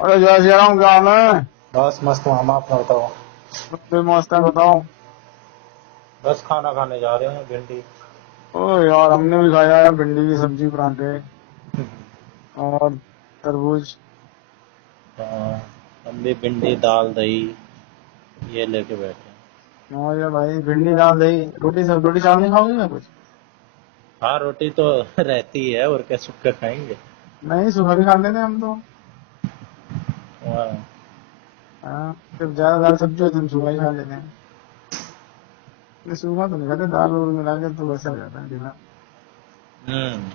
अरे जय श्री राम, क्या हाल है? बस मस्त हूँ। हम अपना बताओ। कोई मस्त है, बताओ। बस खाना खाने जा रहे हैं। भिंडी। ओ यार, हमने भी खाया है भिंडी की सब्जी, पराठे और तरबूज। हम भी भिंडी दाल दही ये लेके बैठे हैं। और ये भाई, भिंडी दाल दही रोटी, सब रोटी चावल नहीं खाओगे क्या कुछ? हाँ रोटी तो रहती है और क्या सूखा खाएंगे। नहीं, सूखा भी खा लेते हैं हम तो। हाँ। हाँ, जब ज्यादा दाल सब्जी होती है तो सूखा ही खा लेते हैं। नहीं, सूखा तो नहीं खाते, दाल और मिला के तो वैसा हो जाता है बिना। हम्म।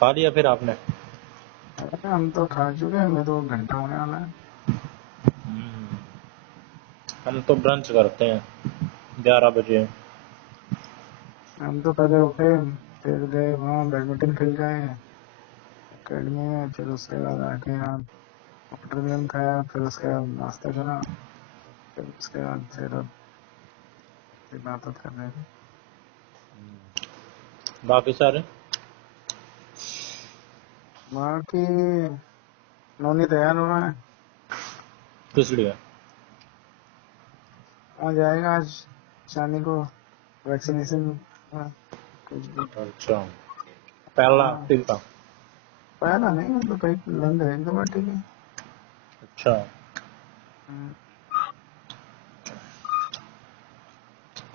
खा लिया फिर आपने? अरे हम तो खा चुके हैं, हमें तो घंटा होने वाला है। हम्म। हम तो ब्रंच करते हैं 11 बजे। हम तो पहले उठे, फिर गए वहाँ बैडमिंटन खेल के आए अकेडमी में, फिर उसके बाद आके यहाँ वाटरमेलन खाया, फिर उसके बाद नाश्ता करा, फिर उसके बाद फिर अब बात कर रहे थे। बाकी सारे? बाकी नोनी तैयार हो रहा है, किस लिए? आ जाएगा आज शानी को वैक्सीनेशन। कुछ भी। अच्छा, पहला हाँ, टीका? पहला नहीं, मतलब भाई लंग है एकदम, ठीक है। अच्छा। हम्म,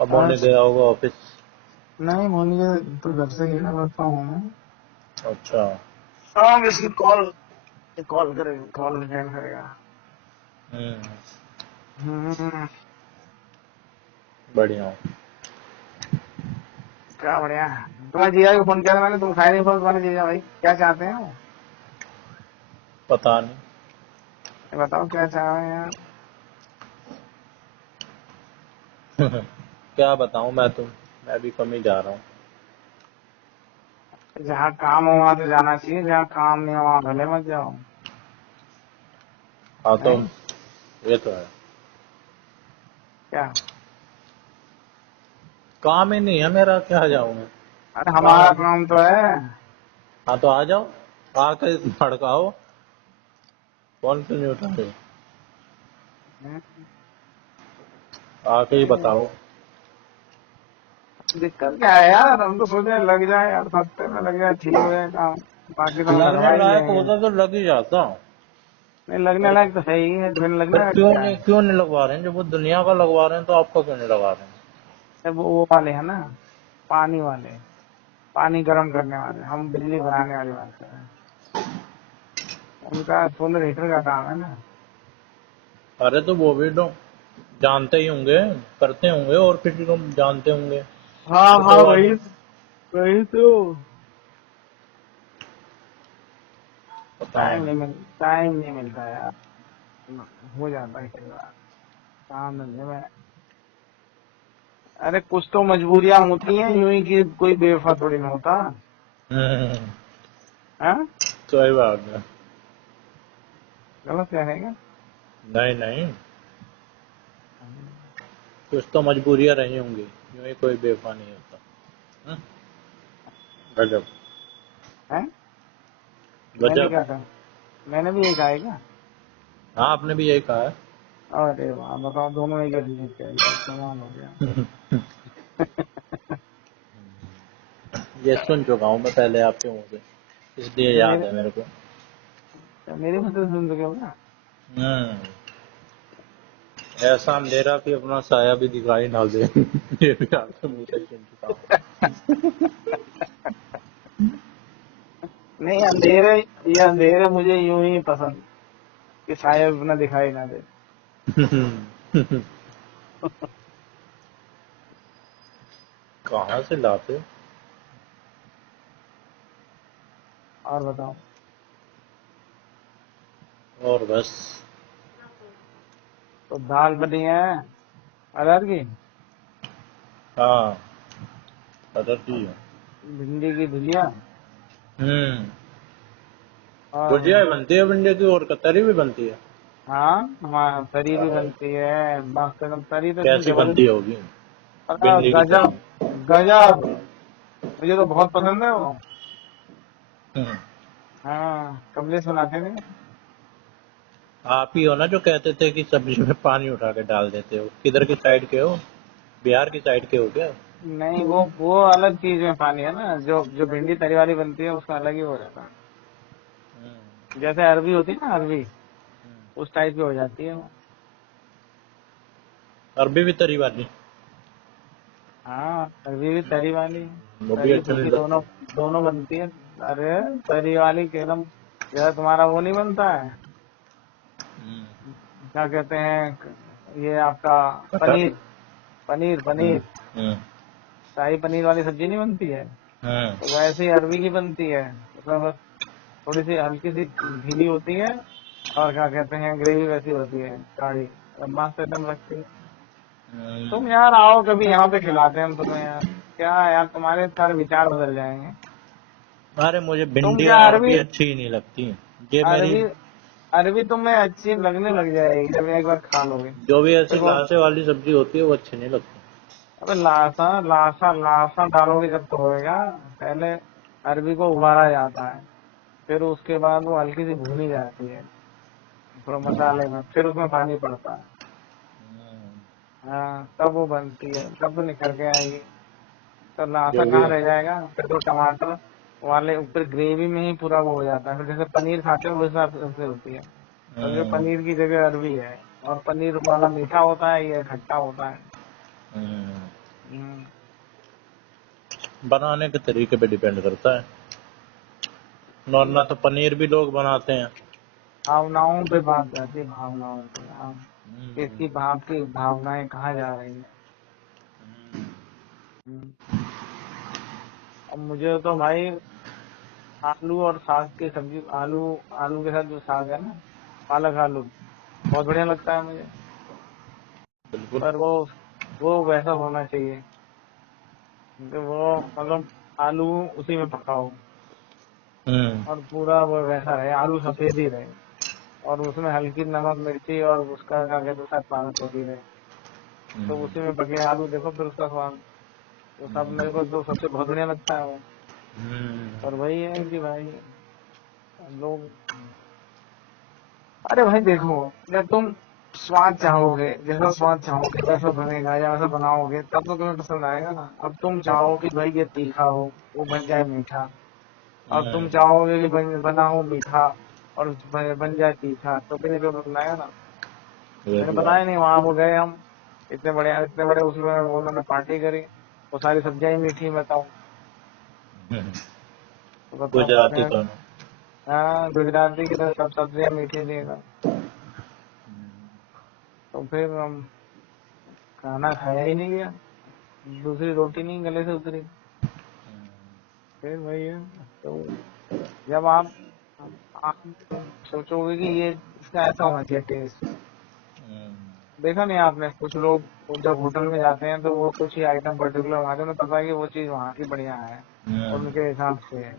अब मोने आज गया होगा ऑफिस? नहीं, मोनी के तो घर से ही ना, वर्क फ्रॉम होम है। अच्छा। हाँ, इसकी कॉल कॉल करेगा, कॉल अटेंड करेगा। हम्म। हम्म, बढ़िया। क्या बढ़िया। तुम्हारे जीजा को फोन किया था मैंने, तुम खाए नहीं फोन। तुम्हारे जीजा भाई क्या चाहते हैं वो? पता नहीं। ये बताओ क्या चाह रहे हैं यार। क्या बताऊं मैं भी कम ही जा रहा हूँ। जहाँ काम हो वहां तो जाना चाहिए, जहाँ काम नहीं हो वहां भले मत जाओ। हाँ तो नहीं ये तो है। क्या? काम ही नहीं है मेरा, क्या जाऊंगा। अरे हमारा काम। काम तो है। हाँ तो आ जाओ, आके भड़काओ। कौन क्यों नहीं उठा रहे? आके ही नहीं, बताओ। दिक्कत क्या है यार, हम तो सोचे लग जाए यार, सस्ते में लग जाए, ठीक हो जाए काम। बाकी तो हम लगने लगवा ही लायक लेंगे। होता तो लग ही जाता। नहीं, लगने पर लायक तो है ही है, फिर लगने पर लायक क्या है? क्यों नहीं लगवा रहे हैं? जब वो दुनिया का लगवा रहे हैं तो आपका क्यों नहीं लगा रहे हैं? जब वो वाले है ना, पानी वाले, पानी गर्म करने वाले, हम बिजली बनाने वाली बात कर रहे हैं। उनका सोलर हीटर का काम है ना। अरे तो वो भी तो जानते ही होंगे, करते होंगे और किसी को जानते होंगे। हाँ वो हाँ, तो वही आज वही तो। पता नहीं। टाइम नहीं मिलता यार। हो जाता है कई बार काम धंधे में। अरे कुछ तो मजबूरियां होती हैं, यूं ही कि कोई बेवफा थोड़ी ना होता हम्म, है। सही बात है। गलत क्या है क्या? नहीं नहीं, कुछ तो मजबूरियां रही होंगी, यूं ही कोई बेवफा नहीं होता। हम्म, गजब। है? मैंने गजब। क्या कहा? मैंने भी यही कहा है क्या? हाँ आपने भी यही कहा है। अरे वाह, बताओ, दोनों ने क्या डिलीट कर लिया, कमाल हो गया। ये सुन चुका हूँ मैं पहले आपके मुंह से, इसलिए याद मेरे है मेरे को। मेरे मुंह से सुन सके हो क्या? हम्म। ऐसा अंधेरा कि अपना साया भी दिखाई ना दे। ये भी आपके मुंह से सुन चुका हूँ। नहीं, अंधेरे, ये अंधेरे मुझे यूं ही पसंद, कि शायद अपना दिखाई ना दे। कहाँ से लाते हो? और बताओ। और बस। तो दाल बनी है अरहर की, हाँ पता और थी है। भिंडी की भुजिया, हम्म। और भुजिया भी बनती है भिंडी की, और कतरी भी बनती है। हाँ, हमारा तरी भी अरे, बनती है, मस्त एकदम, तरी तो इतनी कैसी बनती जबरदस्त। होगी अरे भिंडी की गजब, तरी? गजब, मुझे तो बहुत पसंद है वो। हम्म, हाँ, कमलेश बनाते थे। आप ही हो ना जो कहते थे कि सब्जी में पानी उठा के डाल देते हो? किधर की साइड के हो? बिहार की साइड के हो क्या? नहीं, वो अलग चीज में पानी है ना, जो जो भिंडी तरी वाली बनती है उसका अलग ही हो जाता है। हम्म, जैसे अरबी होती है ना, अरबी उस टाइप की हो जाती है वो। अरबी भी तरी वाली? हाँ, अरबी भी तरी वाली, वो भी तरी अच्छी नहीं सूखी लगती। दोनों दोनों बनती है। अरे तरी वाली के एकदम, जैसा तुम्हारा वो नहीं बनता है, हम्म, क्या कहते हैं ये आपका, कटहल। पनीर, पनीर हम्म, पनीर हम्म, शाही पनीर वाली सब्जी नहीं बनती है, हम्म, तो वैसे ही अरबी की बनती है। उसमें बस थोड़ी सी हल्की सी ढीली होती है, और क्या कहते हैं ग्रेवी वैसी होती है गाढ़ी, मस्त एकदम लगती है। तुम हम्म। यार आओ कभी यहाँ पे, खिलाते हैं हम तुम्हें यार। क्या यार, तुम्हारे सारे विचार बदल जाएंगे। अरे मुझे तुम भिंडी क्या और अरबी, अरबी अच्छी ही नहीं लगती। ये मेरी अरबी अरबी तुम्हें अच्छी लगने लग जाएगी जब एक बार खा लोगे। जो भी ऐसी देखो, लाशे वाली सब्जी होती है वो अच्छी नहीं लगती। अबे लाशा लाशा लाशा डालोगे जब तो होएगा। पहले अरबी को उबाला जाता है, फिर उसके बाद वो हल्की सी भूनी जाती है थोड़ा मसाले में, फिर उसमें पानी पड़ता है। हाँ, तब वो बनती है, तब तो निकल के आएगी। तो लाशा जो भी कहाँ है। रह जाएगा, फिर तो टमाटर वाले ऊपर ग्रेवी में ही पूरा वो हो जाता है। फिर जैसे पनीर खाते हो उस हिसाब से होती है। तो ये हम्म, पनीर की जगह अरबी है, और पनीर वाला मीठा होता है, ये खट्टा होता है। हम्म। हम्म, बनाने के तरीके पे डिपेंड करता है। वरना तो पनीर भी लोग बनाते हैं। भावनाओं पे बात जाती है, भावनाओं पे। हाँ, हम्म, किसकी भाव की भावनाएं कहाँ जा रही हैं। हम्म, अब मुझे तो भाई आलू और साग की सब्जी, आलू आलू के साथ जो साग है ना, पालक आलू, बहुत बढ़िया लगता है मुझे। बिल्कुल। पर वो वैसा होना चाहिए कि वो मतलब आलू उसी में पकाओ, हम्म, और पूरा वो वैसा रहे, आलू सफेद ही रहे, और उसमें हल्की नमक मिर्ची और उसका क्या कहते हैं साथ पालक होती रहे। तो हम्म, उसी में पके आलू देखो, फिर उसका स्वाद, वो सब मेरे को तो सबसे बहुत बढ़िया लगता है वो। हम्म। पर वही है कि भाई लोग, अरे भाई देखो, जब तुम स्वाद चाहोगे, जैसा स्वाद चाहोगे वैसा बनेगा, या वैसा बनाओगे तब तो तुम्हें पसंद आएगा ना। अब तुम चाहो कि भाई ये तीखा हो, वो बन जाए मीठा। अब तुम चाहोगे कि बना हो मीठा और बन जाए तीखा, तो फिर तो पसंद आएगा ना। ये मैंने भी बताया बात। नहीं, वहां को गए हम, इतने बड़े उसमें उन्होंने पार्टी करी, वो सारी सब्जियां ही मीठी, बताओ। हम्म, तो बताओ गुजराती मैं, तो ना। हाँ गुजराती की तरह सब सब्जियां मीठी देगा। तो फिर हम खाना खाया ही नहीं गया, दूसरी रोटी नहीं गले से उतरी। फिर वही है। तो जब आप सोचोगे कि ये इसका ऐसा होना चाहिए टेस्ट। देखा नहीं आपने, कुछ लोग जब होटल में जाते हैं तो वो कुछ ही आइटम पर्टिकुलर वहां के, उन्हें पता है कि वो चीज वहां की बढ़िया है, उनके हिसाब से है।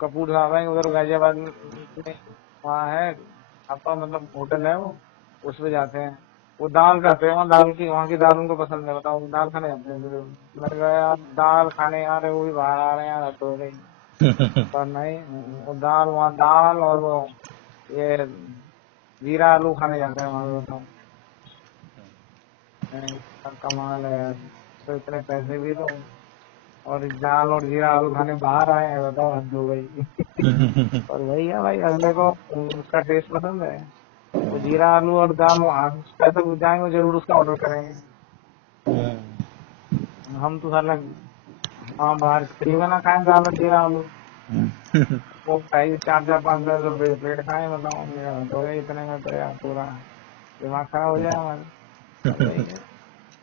कपूर साहब है उधर गाजियाबाद में, वहाँ है आपका मतलब होटल है वो, उस पे जाते हैं। वो दाल खाते हैं, वहाँ की दाल उनको पसंद है, बताओ दाल खाने जाते हैं। मैंने कहा यार दाल खाने आ रहे हो, वो भी बाहर आ रहे हैं यार, तो गई। पर नहीं, वो दाल, वहाँ दाल और वो ये जीरा आलू खाने जाते हैं वहाँ पे, बताओ। कमाल है यार, तो इतने पैसे भी दो और दाल और जीरा आलू खाने बाहर आए हैं, बताओ हद हो गई। और वही है भाई, अगले को उसका टेस्ट पसंद है, वो जीरा आलू और दाल, वहाँ पैसे जाएंगे जरूर उसका ऑर्डर करेंगे। हम तो साला वहाँ बाहर फ्री में ना खाएं दाल और जीरा आलू, वो प्राइस 4-4 5 10 रुपए प्लेट खाए, बताओ मेरा तो है इतने में, तो यार पूरा दिमाग खराब हो जाए हमारा। और वही है,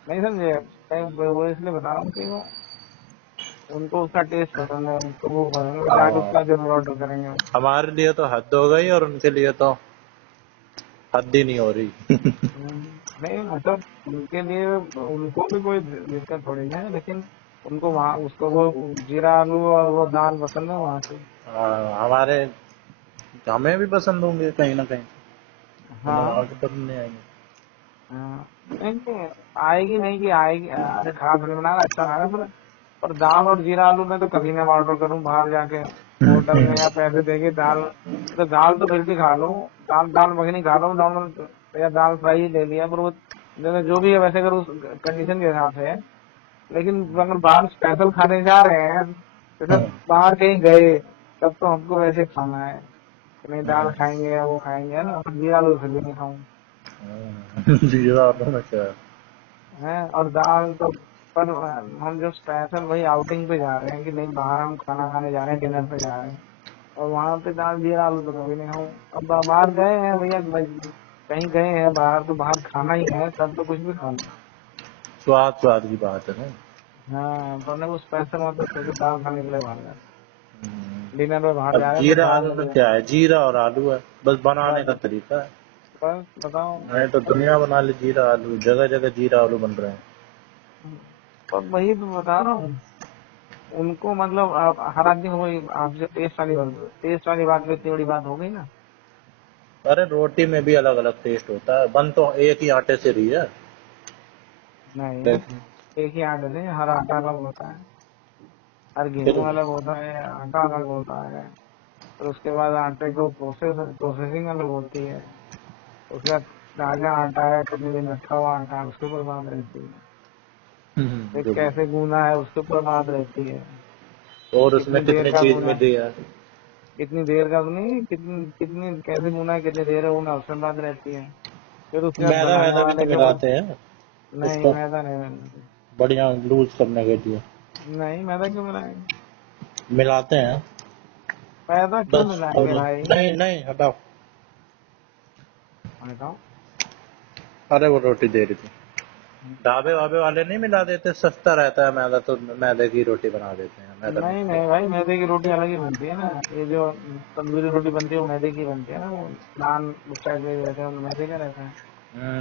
नहीं समझे, वो इसलिए बता रहा हूँ कि वो उनको उसका टेस्ट पसंद है, उनको वो पसंद है, वो जाके हाँ, उसका जरूर ऑर्डर करेंगे। हमारे लिए तो हद हो गई और उनके लिए तो हद ही नहीं हो रही। नहीं मतलब उनके लिए, उनको भी कोई दिक्कत थोड़ी है, लेकिन उनको वहाँ उसको वो जीरा आलू और वो दाल पसंद है वहाँ की। हमारे हमें भी पसंद होंगे कहीं ना कहीं, उन्हें हाँ, वहाँ के पसंद नहीं आएंगे। हाँ, नहीं नहीं, आएगी नहीं कि आएगी, अरे खराब नहीं बना रहा, अच्छा बना रहा पूरा। और दाल और जीरा आलू में तो कभी ना ऑर्डर करूँ बाहर जाके होटल में या पैसे देके दाल। तो दाल तो फिर भी खा लो, दाल दाल मखनी खा लो नॉर्मल, या दाल फ्राई ले लिया, पर वो जैसे जो भी है वैसे अगर उस कंडीशन के हिसाब से है। लेकिन अगर बाहर स्पेशल खाने जा रहे हैं, जैसे बाहर कहीं गए, तब तो हमको वैसे खाना है कि नहीं, दाल खाएंगे या वो खाएंगे, है ना, जीरा आलू फिर भी नहीं खाऊं जीरा आलू में क्या है? है। और दाल तो, पर हम जो स्पेशल वही आउटिंग पे जा रहे हैं कि नहीं, बाहर हम खाना खाने जा रहे हैं, डिनर पे जा रहे हैं, और वहां पे दाल जीरा आलू तो कभी नहीं खाऊं। अब बाहर गए हैं भैया, कहीं गए हैं बाहर, तो बाहर खाना ही है, तब तो कुछ भी खा लो। स्वाद स्वाद की बात है ना। हाँ, तो हमने वो स्पेशल मतलब सोचे दाल खाने के लिए बाहर गए, डिनर में बाहर अब जा रहे हैं तो जीरा दाल आलू मिल में जाए। क्या है? जीरा और आलू है, बस बनाने बस का तरीका है। बस बताओ। नहीं तो दुनिया बना ली जीरा आलू, जगह जगह जीरा आलू बन रहे हैं। पर वही तो बता रहा हूँ, उनको मतलब आप हर आदमी को वही आपसे टेस्ट वाली बात पे इतनी बड़ी बात हो गई ना। अरे रोटी में भी अलग अलग टेस्ट होता है, बन तो एक ही आटे से रही है। नहीं, देख, एक ही आटे से हर आटा अलग होता है, हर गेहूं अलग होता है, आटा अलग होता है। और उसके बाद आटे को प्रोसेसिंग अलग होती है। उसका ताजा आटा है, कितने दिन रखा हुआ आटा है, उसके ऊपर बात रहती है। फिर जो भी। कैसे गूना है उसके ऊपर बात रहती है। और उसमें कितनी देर कितनी का चीज गूना, मिली है? कितनी देर का नहीं, कितनी कितनी कैसे गूना है, कितनी देर है गूना, उसमें बात रहती है। फिर उसके बाद मैदा बनाने वैदा भी वाले तो के बाद। मिलाते हैं नहीं, उसको मैदा नहीं मिलाएंगे। बढ़िया लूज करने के लिए। नहीं, मैदा क्यों मिलाएंगे? मिलाते हैं। मैदा क्यों बस मिलाएंगे भाई? नहीं नहीं हटाओ। बताओ। अरे वो रोटी दे रही थी। ढाबे वाबे वाले नहीं मिला देते, सस्ता रहता है मैदा तो मैदे की रोटी बना देते हैं, मैदा नहीं मिक्स नहीं करके। भाई, मैदे की रोटी अलग ही बनती है ना। ये जो तंदूरी रोटी बनती है वो मैदे की बनती है ना, वो नान उस टाइप के रहते हैं, उनमें मैदे का रहता है।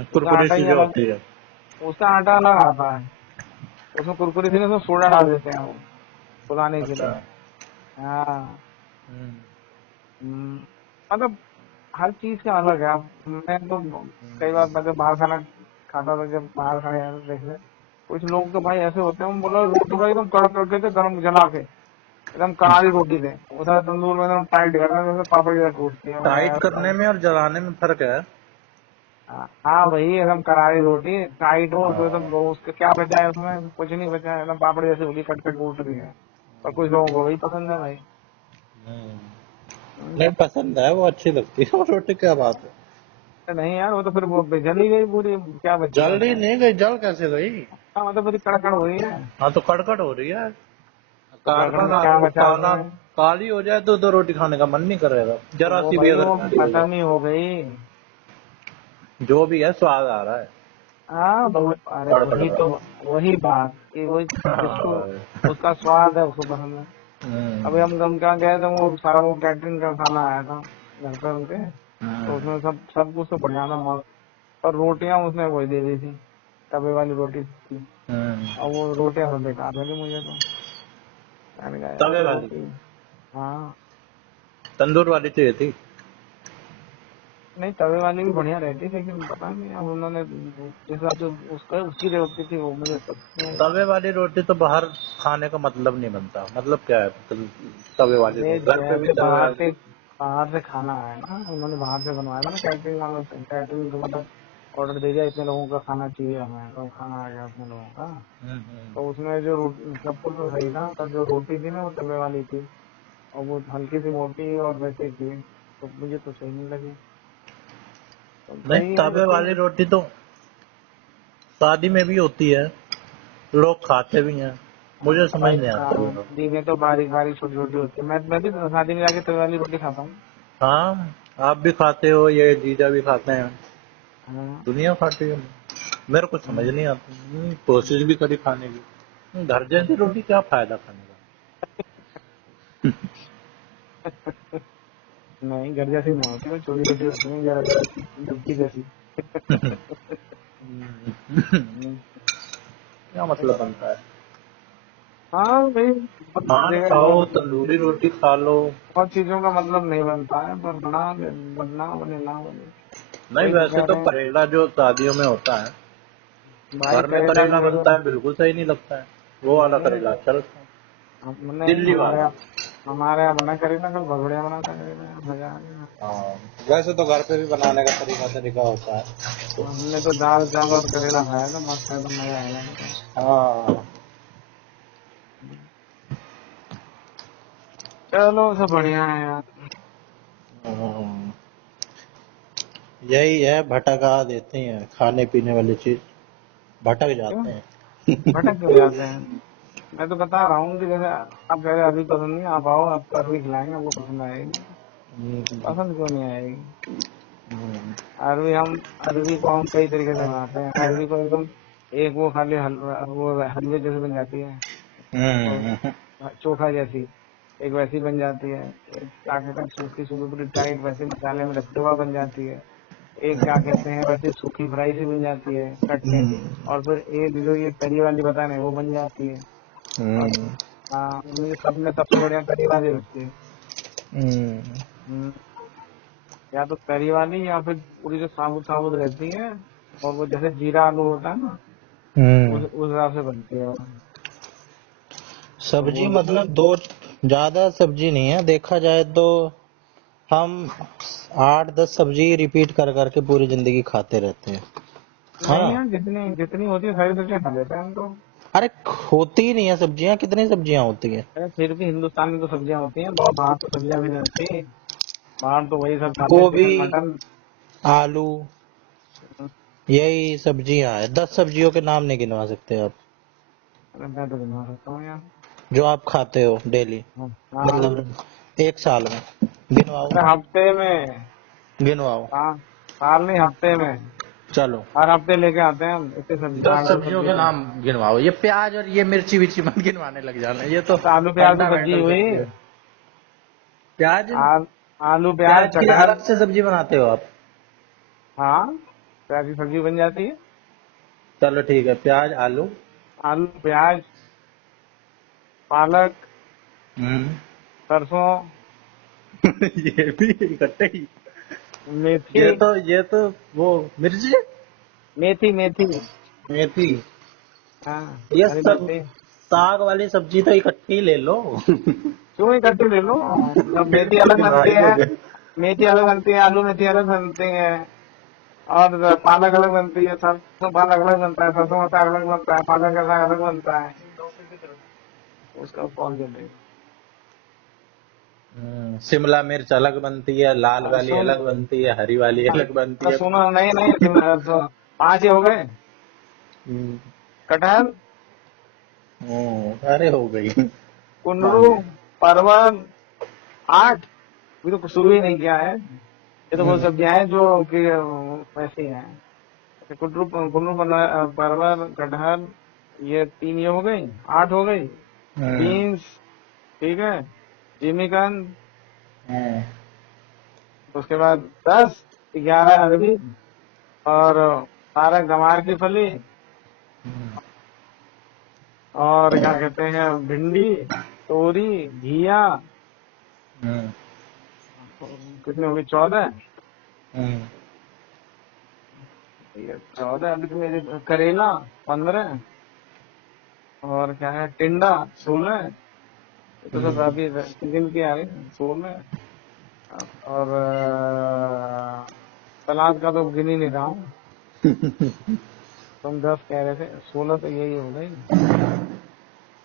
उसका कुरकुरी आटा सी ही जो अलग, होती है। उसका आटा अलग आता है। उसमें कुरकुरी थी ना, उसमें सोडा डाल देते हैं वो फुलाने के अच्छा। लिए। हाँ। हम्म, हम्म, मतलब हर चीज का अलग है। अब मैं तो कई बार मतलब बाहर खाना खाता था, जब बाहर खाने जाते देख रहे, कुछ लोग तो भाई ऐसे होते हैं, हम बोला रोटी को एकदम कड़क करके थे, गरम जला के एकदम करारी रोटी दे, उधर तंदूर में एकदम टाइट करना, जैसे पापड़ जैसे टूटती है। मैं टाइट यार करने में और जलाने में फर्क है। हाँ वही एकदम करारी रोटी टाइट हो तो एकदम, हाँ। वो उसका क्या बचा है, उसमें कुछ नहीं बचा है, एकदम पापड़ जैसे होगी, कट कट टूट रही है। और कुछ लोगों को वही पसंद है भाई। हम्म, नहीं हम्म, पसंद है, वो अच्छी लगती है वो रोटी, क्या बात है। नहीं यार, वो तो फिर वो जली गई पूरी, क्या बचेगा जल रही उसमें? नहीं गई, जल कैसे गई? हाँ मतलब पूरी कड़कड़ हुई है। हाँ तो कड़कड़ हो रही है। तो कड़कड़ में काला क्या बचा काला उसमें? काली हो जाए तो रोटी खाने का मन नहीं करेगा, तो जरा वो सी भी भाई अगर वो काली हो जाए। खत्म ही हो गई। जो भी है स्वाद आ रहा है। हाँ अरे कड़कड़ वही का। तो, वही बात कि वही, जिसको हाँ। उसका स्वाद है उसको पसंद है। अभी हम्म, हम क्या गए थे, वो सारा वो कैटरिंग का खाना आया था घर पे उनके, तो उसमें सब सब कुछ तो बढ़िया था मस्त। और रोटियां उसने वही दे दी थी, तवे वाली रोटी थी। हम्म। और वो रोटियां तो बेकार लगी मुझे तो। मैंने कहा यार तवे वाली रोटी। हाँ। तंदूर वाली चाहिए थी। नहीं, तवे वाली भी बढ़िया रहती, लेकिन पता नहीं अब उन्होंने जिस हिसाब से उसका उसकी रोटी थी वो मुझे पसंद नहीं आई। तवे वाली रोटी तो बाहर खाने का मतलब नहीं बनता, मतलब क्या है? तवे वाली अरे रोटी घर पे भी जैसे तवे वाली। बाहर से खाना आया ना, उन्होंने बाहर से बनवाया था ना, कैटरिंग वालों से, कैटरिंग को मतलब ऑर्डर दे दिया, इतने लोगों का खाना चाहिए हमें, तो खाना आ गया उतने लोगों का। तो उसमें जो सब कुछ तो सही था, पर जो रोटी थी ना वो तवे वाली थी, और वो हल्की सी मोटी और वैसे थी, तो मुझे तो सही नहीं लगी। तो नहीं सही है तवे लेकिन। वाली रोटी तो शादी में भी होती है, लोग खाते भी हैं, मुझे समझ भाई नहीं आता वो लोग। शादी में तो बारीक बारीक छोटी छोटी होती है, मैं भी शादी में जाके तवे वाली रोटी खाता हूँ। हाँ आप भी खाते हो, ये जीजा भी खाते हैं, हाँ। दुनिया खाती है। मेरे को समझ हम्म। नहीं आती, कोशिश भी करी खाने की, घर जैसी रोटी क्या फायदा खाने नहीं, घर जैसी नहीं होती, वो छोटी छोटी होती है, जरा डुबकी जैसी। का। हम्म। क्या मतलब बनता है? हाँ भाई, बहुत नान जगह खाओ, बहुत तंदूरी रोटी खा लो। बहुत चीजों का मतलब नहीं बनता है, पर बनना बने ना बने, नहीं वही तो वैसे कह तो रहे हैं। करेला जो शादियों में होता है, भाई घर में करेला करेला जो है, बनता है, बिल्कुल सही नहीं लगता है। वो वाला नहीं करेला चल। हमने दिल्ली वाला। हमारे यहाँ बना करेला, कल बहुत बढ़िया बना था करेला, मजा आ गया। हाँ, वैसे तो घर पे भी बनाने का तरीका तरीका होता है। हमने तो दाल चावल और करेला खाया था, मस्त एकदम मजा आएगा एकदम। हाँ। चलो सब बढ़िया है यार। हम्म, यही है, भटका देते हैं खाने पीने वाली चीज, भटक क्यों जाते हैं। भटक क्यों जाते हैं? मैं तो बता रहा हूँ कि जैसे आप कह रहे अभी पसंद नहीं, आप आओ, आपको अरबी खिलाएंगे, आपको पसंद आएगी। हम्म, पसंद क्यों नहीं आएगी? हम्म, अरबी को हम कई तरीके से बनाते हैं। अरबी को एकदम एक वो खाली हलवा, वो हलवे जैसे बन जाती है, हम्म, और चोखा जैसी एक वैसी बन जाती है। एक क्या कहते हैं सूखी सूखी पूरी टाइट वैसे मसाले में रखते हुआ बन जाती है। एक क्या कहते हैं वैसे सूखी फ्राई सी बन जाती है कट के। और फिर एक जो ये तरी वाली बता रहे हैं वो बन जाती है। और हम्म, हाँ, मुझे सब में सबसे बढ़िया तरी वाली लगती है। हम्म, हम्म, या तो तरी वाली या फिर पूरी जो साबुत साबुत रहती है, और वो जैसे जीरा आलू होता है ना, हम्म। उस हिसाब से बनती है वो। तो सब्जी वो मतलब दो, ज्यादा सब्जी नहीं है देखा जाए तो। हम 8-10 सब्जी रिपीट कर करके पूरी जिंदगी खाते रहते हैं। नहीं हाँ। यार, जितनी जितनी होती है सारी सब्जियां खा लेते हैं हम तो। अरे होती ही नहीं है सब्जियां, कितनी सब्जियां होती हैं? अरे फिर भी हिंदुस्तान में तो सब्जियां होती हैं, बाहर तो सब्जियां भी नहीं होती। बाहर तो वही सब खाते हैं, गोभी, चिकन मटन। आलू, यही सब्जियां है। 10 सब्जियों के नाम नहीं गिनवा सकते आप अरे मैं तो बना सकता हूँ यार। जो आप खाते हो डेली, हाँ मतलब हाँ। एक साल में। गिनवाओ, अरे हफ्ते में। गिनवाओ। हाँ, साल नहीं हफ्ते में। चलो, हर हफ्ते लेके आते हैं हम इतनी सब्जी, 10 8-10 सब्जियों सब्जी के तो। नाम गिनवाओ। ये प्याज और ये मिर्ची विर्ची मत गिनवाने लग जाना, ये तो तो आलू प्याज तो सब्जी फंडामेंटल हुई। सब्जी है। प्याज, आल, आलू प्याज प्याज की कटहल। अलग से सब्जी बनाते हो आप? हाँ, प्याज की सब्जी बन जाती है। चलो ठीक है, प्याज आलू। आलू प्याज, पालक, हम्म। सरसों, ये भी इकट्ठे ही? मेथी। ये तो वो मिर्ची, मेथी मेथी। मेथी, हाँ, ये हरी सब मिर्ची। साग वाली सब्जी तो इकट्ठी ही ले लो। क्यों इकट्ठी ले लो? जब मेथी अलग बनती गिनवाई है, दोगे? मेथी अलग बनती है, आलू मेथी अलग बनती है, और पालक अलग बनती है, सरसों पालक अलग बनता है, सरसों का साग अलग बनता है, पालक का साग अलग बनता है। उसका कौन देगा? शिमला मिर्च अलग बनती है, लाल वाली सुन, अलग बनती है, हरी वाली अलग बनती तो है। सुनो, नहीं नहीं तो 5 ही हो गए। हम्म, कटहल, अरे हो गई। कुंदरू, हाँ। परवल, 8। अभी तो शुरू ही नहीं किया है। ये तो वो हम्म, सब्जियां हैं जो कि वैसी हैं। कुंदरू कुंदरू परवल कटहल, ये 3 ये हो गई, 8 हो गई। हम्म, बीन्स, ठीक है, जिमीकंद, हम्म, उसके बाद 10-11 अरबी, और 12 गंवार की फली, और क्या कहते हैं भिंडी, तोरी, घिया। हम्म, कितनी होगी? 14। हम्म, ये 14 अभी तो मेरे करेला 15, और क्या है टिंडा 16। ये तो सब हम्म, अभी सीजन की आ गई 16। और सलाद का तो गिन ही नहीं रहा हूँ। तुम 10 कह रहे थे, 16 तो यही हो गई।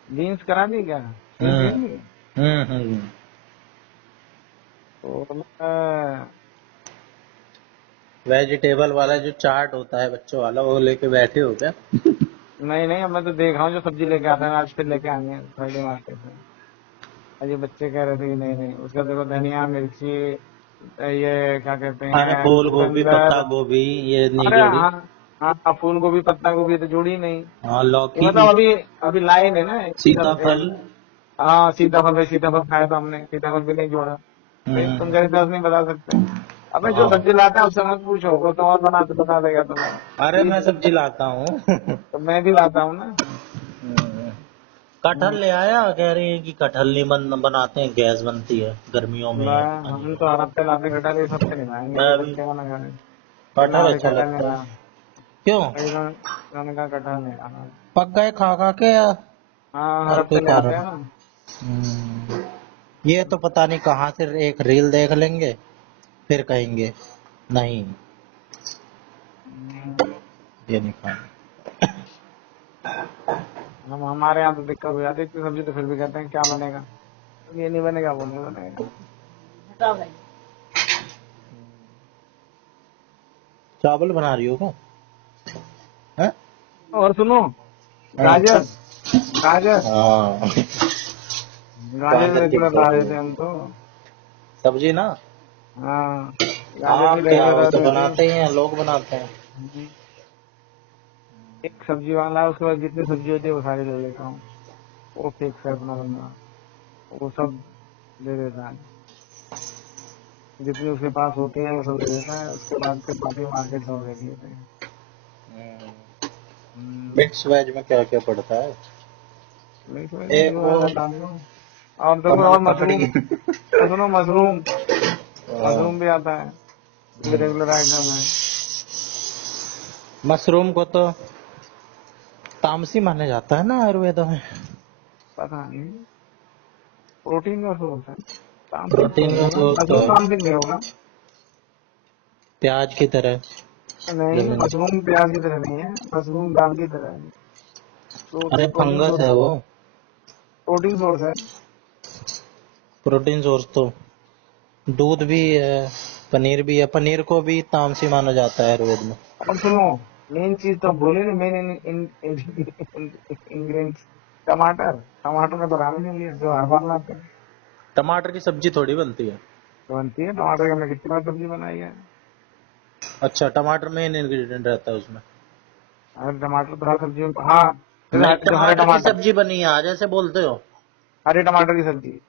बीन्स करा दी क्या? बीन्स हम्म, लेंगे? हम्म। 16। वेजिटेबल वाला जो चार्ट होता है बच्चों वाला, वो लेके बैठे हो क्या? नहीं नहीं, अब मैं तो देख रहा हूँ जो सब्जी लेके आते हैं, आज फिर लेके आएंगे फ्राइडे मार्केट से। आज ये बच्चे कह रहे थे कि नहीं नहीं, उसका देखो धनिया मिर्ची, ये क्या कहते अरे हैं फूल गोभी, पत्ता चुकंदर। गोभी, ये नहीं अरे जोड़ी? हाँ, हाँ फूल गोभी पत्ता गोभी तो जोड़ी नहीं। हाँ, ये लौकी, मतलब अभी अभी लाए नहीं ना ये सब सीताफल। हाँ सीताफल, सीताफल खाया था हमने, सीताफल भी नहीं जोड़ा। फिर तुम कह रहे थे नहीं बता सकते। अब मैं जो हाँ, सब्जी लाता है उससे मत पूछो, वो तो और बता देगा तुम्हें। अरे ये मैं सब्जी लाता हूँ। तो मैं भी लाता हूँ ना। कटहल ले आया, कह रही है कि कटहल नहीं बनाते हैं, गैस बनती है गर्मियों में, मैं या पता नहीं हम क्या। तो हर हफ्ते लाते कटहल, इस हफ्ते नहीं लाएंगे, मैं ये अभी, बच्चे मना कर रहे हैं। कहना कटहल अभी अच्छा कटहल नहीं लगता है। लाना। क्यों? इन्होंने कहा कटहल नहीं लाना। पक गए खा खा के, या? हाँ, हर हर हफ्ते कोई ले आते हैं कारण। ना। ये तो पता नहीं कहाँ से एक रील देख लेंगे फिर कहेंगे नहीं हम्म, ये नहीं खाना। हम हमारे यहाँ तो दिक्कत हो जाती है, इतनी सब्जी तो फिर भी कहते हैं क्या बनेगा, ये नहीं बनेगा वो नहीं बनेगा। चावल बना रही हो क्या? हैं? और सुनो, हाँ गाजर, गाजर, हाँ, गाजर भी गाजर की रेगुलर ला सब्जी। देते हैं हम तो। सब्जी ना। हाँ, गाजर भी हाँ क्या, रेगुलर वो तो आती थी। बनाते ही हैं, लोग बनाते हैं। एक सब्जी वाला है, उसके बाद जितनी सब्जी होती है वो सारी ले लेता हूँ। वो फिक्स है अपना बंदा, वो सब दे देता है, जितनी उसके पास होती है वो सब दे देता है, उसके बाद फिर बाकी मार्केट से और देख लेते हैं। मिक्स वेज में क्या क्या पड़ता है? मिक्स वेज में एक जो वो है डाल दो, और देखो कमल और ककड़ी। मशरूम, और सुनो मशरूम, हाँ, मशरूम भी आता है, ये भी रेगुलर आइटम है। मशरूम को तो तामसी माना जाता है ना आयुर्वेद में। पता नहीं, प्रोटीन का सोर्स है, तामसिक प्रोटीन थोड़ी का होगा, सोर्स तो मशरूम तामसिक नहीं होगा। प्याज की तरह नहीं, जमीन। मशरूम प्याज की तरह नहीं है, मशरूम दाल की तरह है, तो अरे प्रोटीन फंगस सोर्स, है वो। प्रोटीन सोर्स है। प्रोटीन सोर्स तो दूध भी है, पनीर भी है। पनीर को भी तामसी माना जाता है आयुर्वेद में। और सुनो, मेन चीज तो बोले ना, मेन इंग्रेडिएंट्स, टमाटर, टमाटर में तो राम नहीं लिया जो हर बार लाते हैं। टमाटर की सब्जी थोड़ी बनती है। तो बनती है, टमाटर की हमने कितनी बार सब्जी बनाई है। अच्छा, टमाटर मेन इंग्रेडिएंट रहता है उसमें। अरे टमाटर तो हर सब्जी में, हाँ, नहीं, जो हरे टमाटर की टमाटर, सब्जी बनी है आज ऐसे बोलते हो? हरे टमाटर की सब्जी,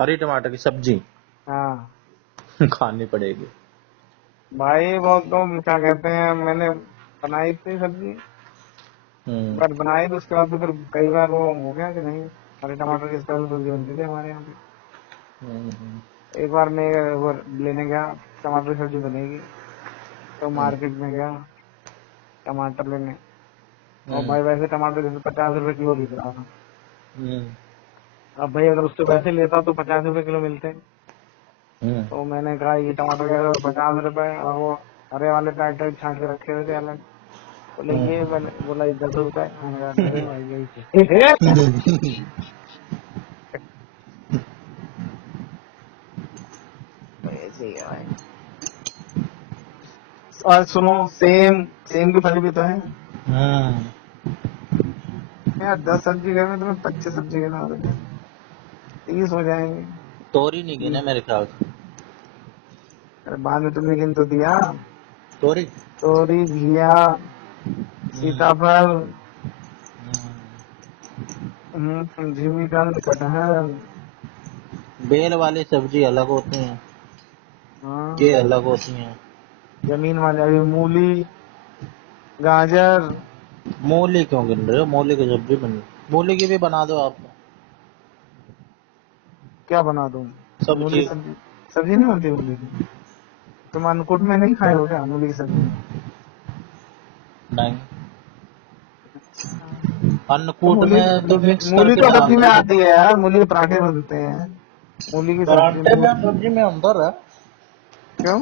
हरी टमाटर की सब्जी हाँ खानी पड़ेगी। भाई, वो तो क्या कहते हैं, मैंने बनाई थी सब्जी, हम्म। बट बनाई तो उसके बाद तो फिर कई बार वो हो गया कि नहीं, हरे टमाटर की स्पेशल सब्जी बनती थी हमारे यहाँ पे। हम्म। एक बार मैं वो लेने गया, टमाटर की सब्जी बनेगी, तो हम्म। मार्केट में गया टमाटर लेने, और हम्म। भाई वैसे टमाटर जैसे 50 रुपए किलो बिक रहा था। हम्म। अब भाई अगर उससे वैसे लेता तो 50 रुपए किलो मिलते, हम्म। तो मैंने कहा ये टमाटर क्या 50 रुपए, और वो हरे वाले टाइट टाइट छांट के रखे हुए थे अलग, बोले ये, मैंने बोला ये 10 रुपए, मैंने कहा अरे भाई यही तो ऐसे ही है भाई। और सुनो, सेम, सेम की फली भी तो है हम्म। यार, 10 सब्जी घर में तुम्हें 25 सब्जी के नाम रखे, 30 हो जाएंगे। तोरी नहीं गिने 20, मेरे ख्याल से। अरे बाद में तुमने गिन तो दिया, तोरी। तोरी, घिया, हम्म। सीताफल, हम्म। जिमीकंद, कटहल, बेल वाली सब्जी अलग होती है, ये हाँ, अलग होती हैं। जमीन वाले अभी मूली, गाजर, मूली क्यों गिन रहे हो? मूली की सब्जी बनी, मूली की भी बना दो आप। क्या बना दूं, मूली की सब्जी। सब्जी, सब्जी नहीं बनती मूली की, तुम अन्नकूट में नहीं खाए हो क्या मूली की सब्जी? नहीं, अच्छा, तो अन्नकूट मूली, में तो मिक्स मूली करके तो डाल सब्जी में दो। आती है यार, मूली के पराठे बनते हैं, मूली की सब्जी, पराठे में सब्जी में अंदर है। क्यों,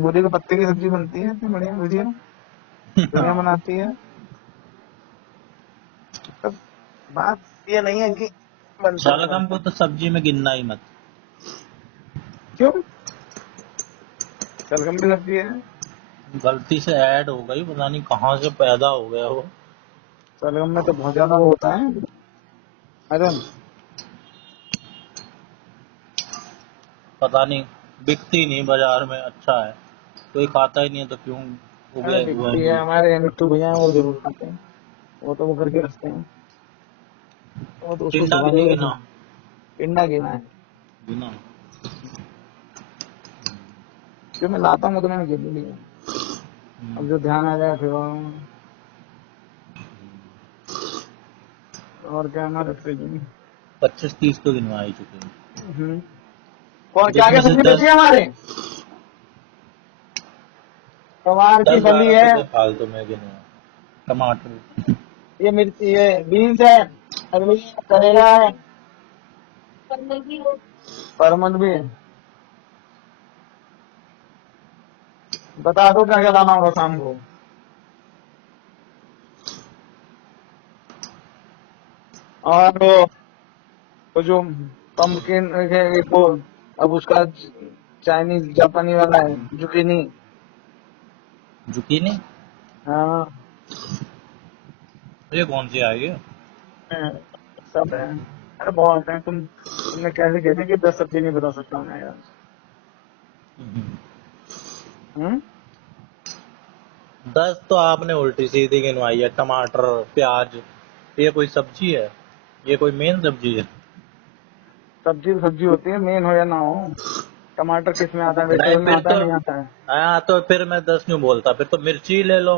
मूली के पत्ते की सब्जी बनती है इतनी बढ़िया, भुजिया दुनिया हाँ। बनाती है। तो बात ये नहीं है कि बनता नहीं शलगम बनता, को तो सब्जी में गिनना ही मत। क्यों, शलगम भी सब्जी है, गलती से ऐड हो गई, पता नहीं कहाँ से पैदा हो गया वो। शलगम में तो बहुत ज्यादा वो होता है आयरन। पता नहीं, बिकती नहीं बाजार में। अच्छा है, कोई खाता ही नहीं है तो क्यों अरे बिकती है, उगेगी। हमारे मिट्टू भैया हैं, वो जरूर खाते हैं, वो तो वो करके रखते हैं, वो तो उसको टिंडा भी सुबह नहीं में गिना। पिंडा गिना है, गिना। जो मैं लाता हूँ तो मैंने गिन लिया, अब जो ध्यान आ जाए फिर और क्या हमारे फ्रिज में। 25-30 तो गिनवा ही चुके हैं, कौन क्या क्या जिसमें से सब्जी बची है 10, हमारे, गवार की 10 फली 12 है, तो फालतू में गिने हैं। टमाटर। ये मिर्ची, ये बीन्स है, अरबी है, करेला है, परमल भी है। बता दो क्या क्या लाना होगा शाम को। और वो जो पंपकिन है वो, अब उसका चाइनीज जापानी वाला है जुकीनी। जुकीनी? हाँ ये कौन सी आई है? सब है। अरे बहुत है, तुमने कैसे कहते कि 10 सब्जी नहीं बता सकता मैं यार। हम्म। हम्म। 10 तो आपने उल्टी सीधी गिनवाई है। टमाटर, प्याज, ये कोई सब्जी है? ये कोई मेन सब्जी है? सब्जी तो सब्जी होती है, मेन हो या ना हो। टमाटर किस में आता है, नहीं वेजिटेबल में फिर आता है, तो, नहीं आता है। हाँ तो फिर मैं 10 क्यों बोलता? फिर तो मिर्ची ले लो,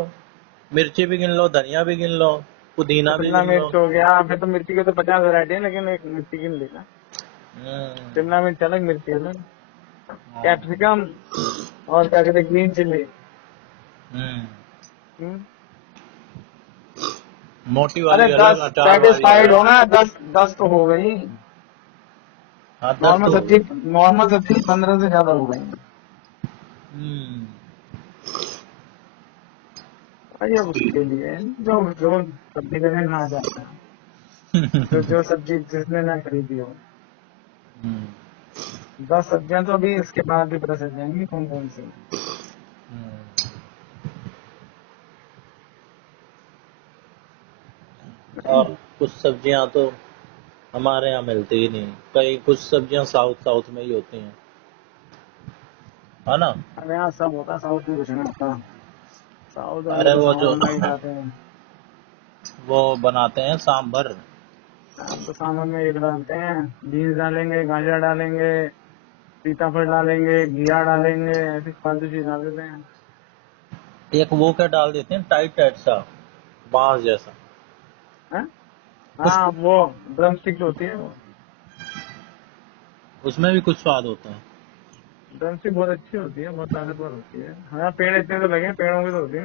मिर्ची भी गिन लो, धनिया भी गिन लो, तो पुदीना भी शिमला गिन लो। मिर्च हो गया, फिर तो मिर्ची के तो 50 वैरायटी है, लेकिन एक मिर्ची गिन लेना। हम्म। शिमला मिर्च अलग, मिर्ची अलग। हाँ। कैप्सिकम, और क्या कहते हैं, ग्रीन चिल्ली। हम्म। हम्म। मोटी अरे वाली अलग, 10 अचार वाली सेटिस्फाइड अलग। हो ना, 10 तो हो गई। हाँ 10 नॉर्मल तो हो सब्जी, गई। नॉर्मल सब्जी 15 से ज्यादा हो गई। हम्म। भाई अब उसके लिए जो जो सब्जी लेने ना जाता है, जो सब्जी जिसने ना खरीदी हो। हम्म। 10 सब्जियां तो अभी इसके बाद भी पता चल जाएंगी कौन कौन सी। हम्म। और कुछ सब्जियां तो हमारे यहाँ मिलती ही नहीं। कई कुछ सब्जियां साउथ साउथ में ही होती हैं, है ना? अरे यहाँ सब होता है, साउथ में कुछ नहीं होता। साउथ वाले अरे तो वो जो सामान में ही जाते हैं। वो बनाते हैं सांभर। हम तो सामान में एक डालते हैं, बीन्स डालेंगे, गाजर डालेंगे, सीताफल डालेंगे, घिया डालेंगे, ऐसी फालतू चीज डाल देते हैं। एक वो क्या डाल देते हैं, टाइट टाइट सा, बांस जैसा हैं? कुछ, हाँ वो ड्रम स्टिक होती है वो। उसमें भी कुछ स्वाद होता है। ड्रम स्टिक बहुत अच्छी होती है, बहुत ताकतवर होती है। हाँ पेड़ इतने तो लगे हैं, पेड़ों की तो होती है।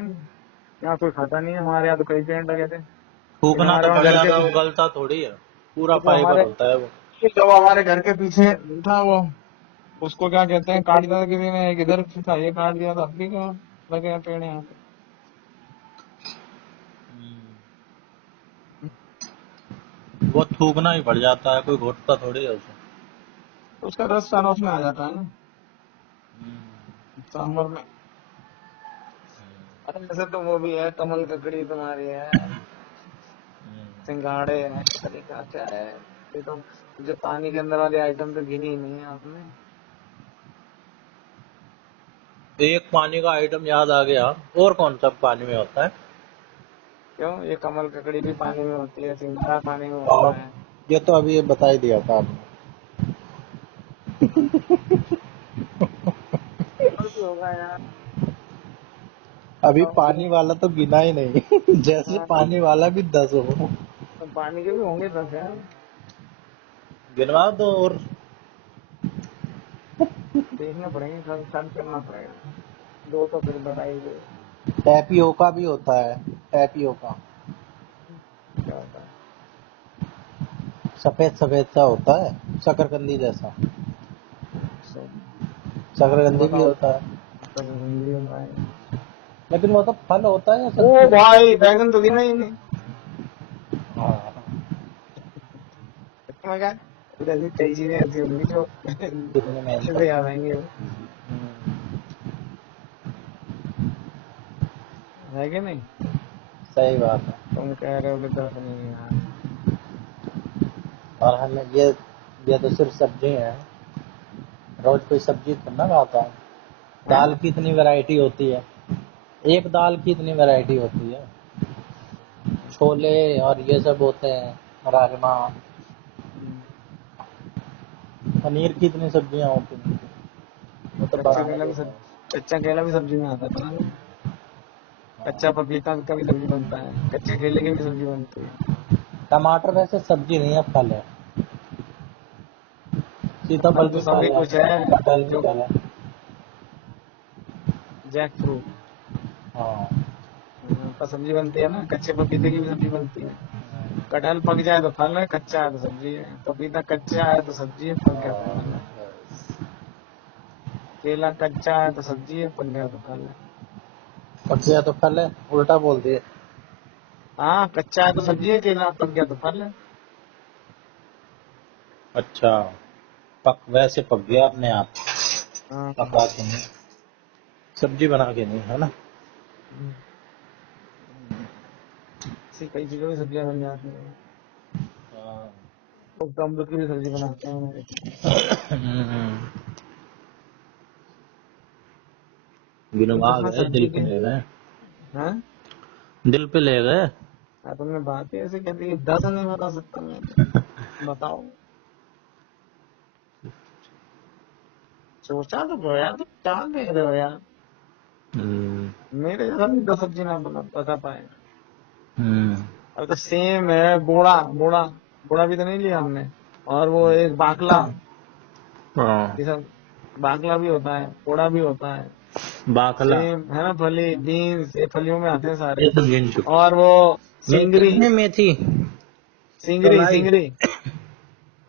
यहाँ कोई खाता नहीं है, हमारे यहाँ तो कई पेड़ लगे थे। लेकिन थूकना तो हमारे वहाँ घर के, पड़ेगा, वो गलता थोड़ी है, पूरा जो फाइबर हमारे होता है वो। जो हमारे घर के पीछे था वो, उसको क्या कहते हैं, काट दिया था किसी ने, एक इधर था, ये काट दिया था, अभी का लगे हैं पेड़ यहाँ पे। वो थूकना ही पड़ जाता है, कोई घोटता थोड़ी है उसे। तो उसका रस सारा उसमें आ जाता है ना, सांबर में। अरे वैसे तो वो भी है, कमल ककड़ी तुम्हारी है, सिंगाड़े है, तरीका क्या है। ये तो जो पानी के अंदर वाली आइटम तो गिनी ही नहीं है आपने। एक पानी का आइटम याद आ गया, और कौन सा पानी में होता है? क्यों, ये कमल ककड़ी भी पानी में होती है, सिंगाड़ा पानी में होता है। ये तो अभी ये बता ही दिया था आपने। और भी होगा यार। अभी और पानी वाला तो गिना ही नहीं। जैसे हाँ, पानी वाला भी 10 हो। तो पानी के भी होंगे 10 यार। गिनवा दो और। देखना पड़ेगा, सर्च करना पड़ेगा। दो तो फिर बताइए टैपियोका भी होता है, टैपियोका। क्या होता है। सफेद सफेद सा होता है, शकरकंदी जैसा। अच्छा, शकरकंदी भी बताओ। होता है, सब हिंदी में भाई। लेकिन वो तो फल होता है या ओ सब्जी है? भाई बैगन तो गिना ही नहीं। हाँ। मैं क्या, इधर भी कई चीजें ऐसी होंगी जो कितने अच्छे मेहनत। से याद आएंगे वो, है कि नहीं। सही बात है। तुम कह रहे हो कि 10 नहीं है यार। और हमें ये तो सिर्फ सब्जी है, रोज कोई सब्जी तो ना खाता हूँ। हैं? दाल की इतनी वैरायटी होती है, एक दाल की इतनी वैरायटी होती है। छोले और ये सब होते हैं, राजमा, पनीर की इतनी सब्जियां होती हैं, वो तो कच्चा बनाने केला भी देते हैं। कच्चा केला भी सब्जी में आता है, पता नहीं। कच्चा पपीता का भी सब्जी बनता है, कच्चे केले की भी सब्जी बनती है। टमाटर वैसे सब्जी नहीं है, फल है। फल सीताफल तो भी सभी फल है, कुछ है, कटहल भी जो फल है। Jackfruit. हाँ। सब्जी बनती है ना, कच्चे पपीते की भी सब्जी बनती है। कटहल पक जाए तो फल है, कच्चा है तो सब्जी है। पपीता कच्चा है तो सब्जी है, पक गया तो फल है। केला कच्चा है तो सब्जी है, पक गया तो फल है। पक गया तो फल है, उल्टा बोल दिए। हाँ, कच्चा है तो सब्जी है, केला पक गया तो फल है। अच्छा, पक वैसे पक गया अपने आप, हाँ। पका के नहीं, सब्जी बना के नहीं, है ना। ऐसी कई चीजों की सब्जियां बन जाती हैं। हाँ। लोग तो अमरूद की भी सब्जी बनाते हैं। हम्म, गिनवा हाँ, गए, दिल सब्जी पे के। ले गए, हाँ, दिल पे ले गए। तुमने बात ही ऐसे कहती है, 10 नहीं बता सकता मैं तो। बताओ। सोचा तो करो यार, तुम क्या कह रहे हो यार। हम्म, मेरे जैसा भी 10 सब्जी ना बता पाए। हम्म, अब तो सेम है, बोड़ा बोड़ा। बोड़ा भी तो नहीं लिया हमने। और वो एक बाकला। हाँ, ये सब। बाकला भी होता है, बोड़ा भी होता है। बाकला, सेम है ना, फली बीन्स, ये फलियों में आते हैं ये सारे। तो गिन चुके। और वो मेथी सिंगरी। नहीं, मेथी, सिंगरी चौलाई। सिंगरी।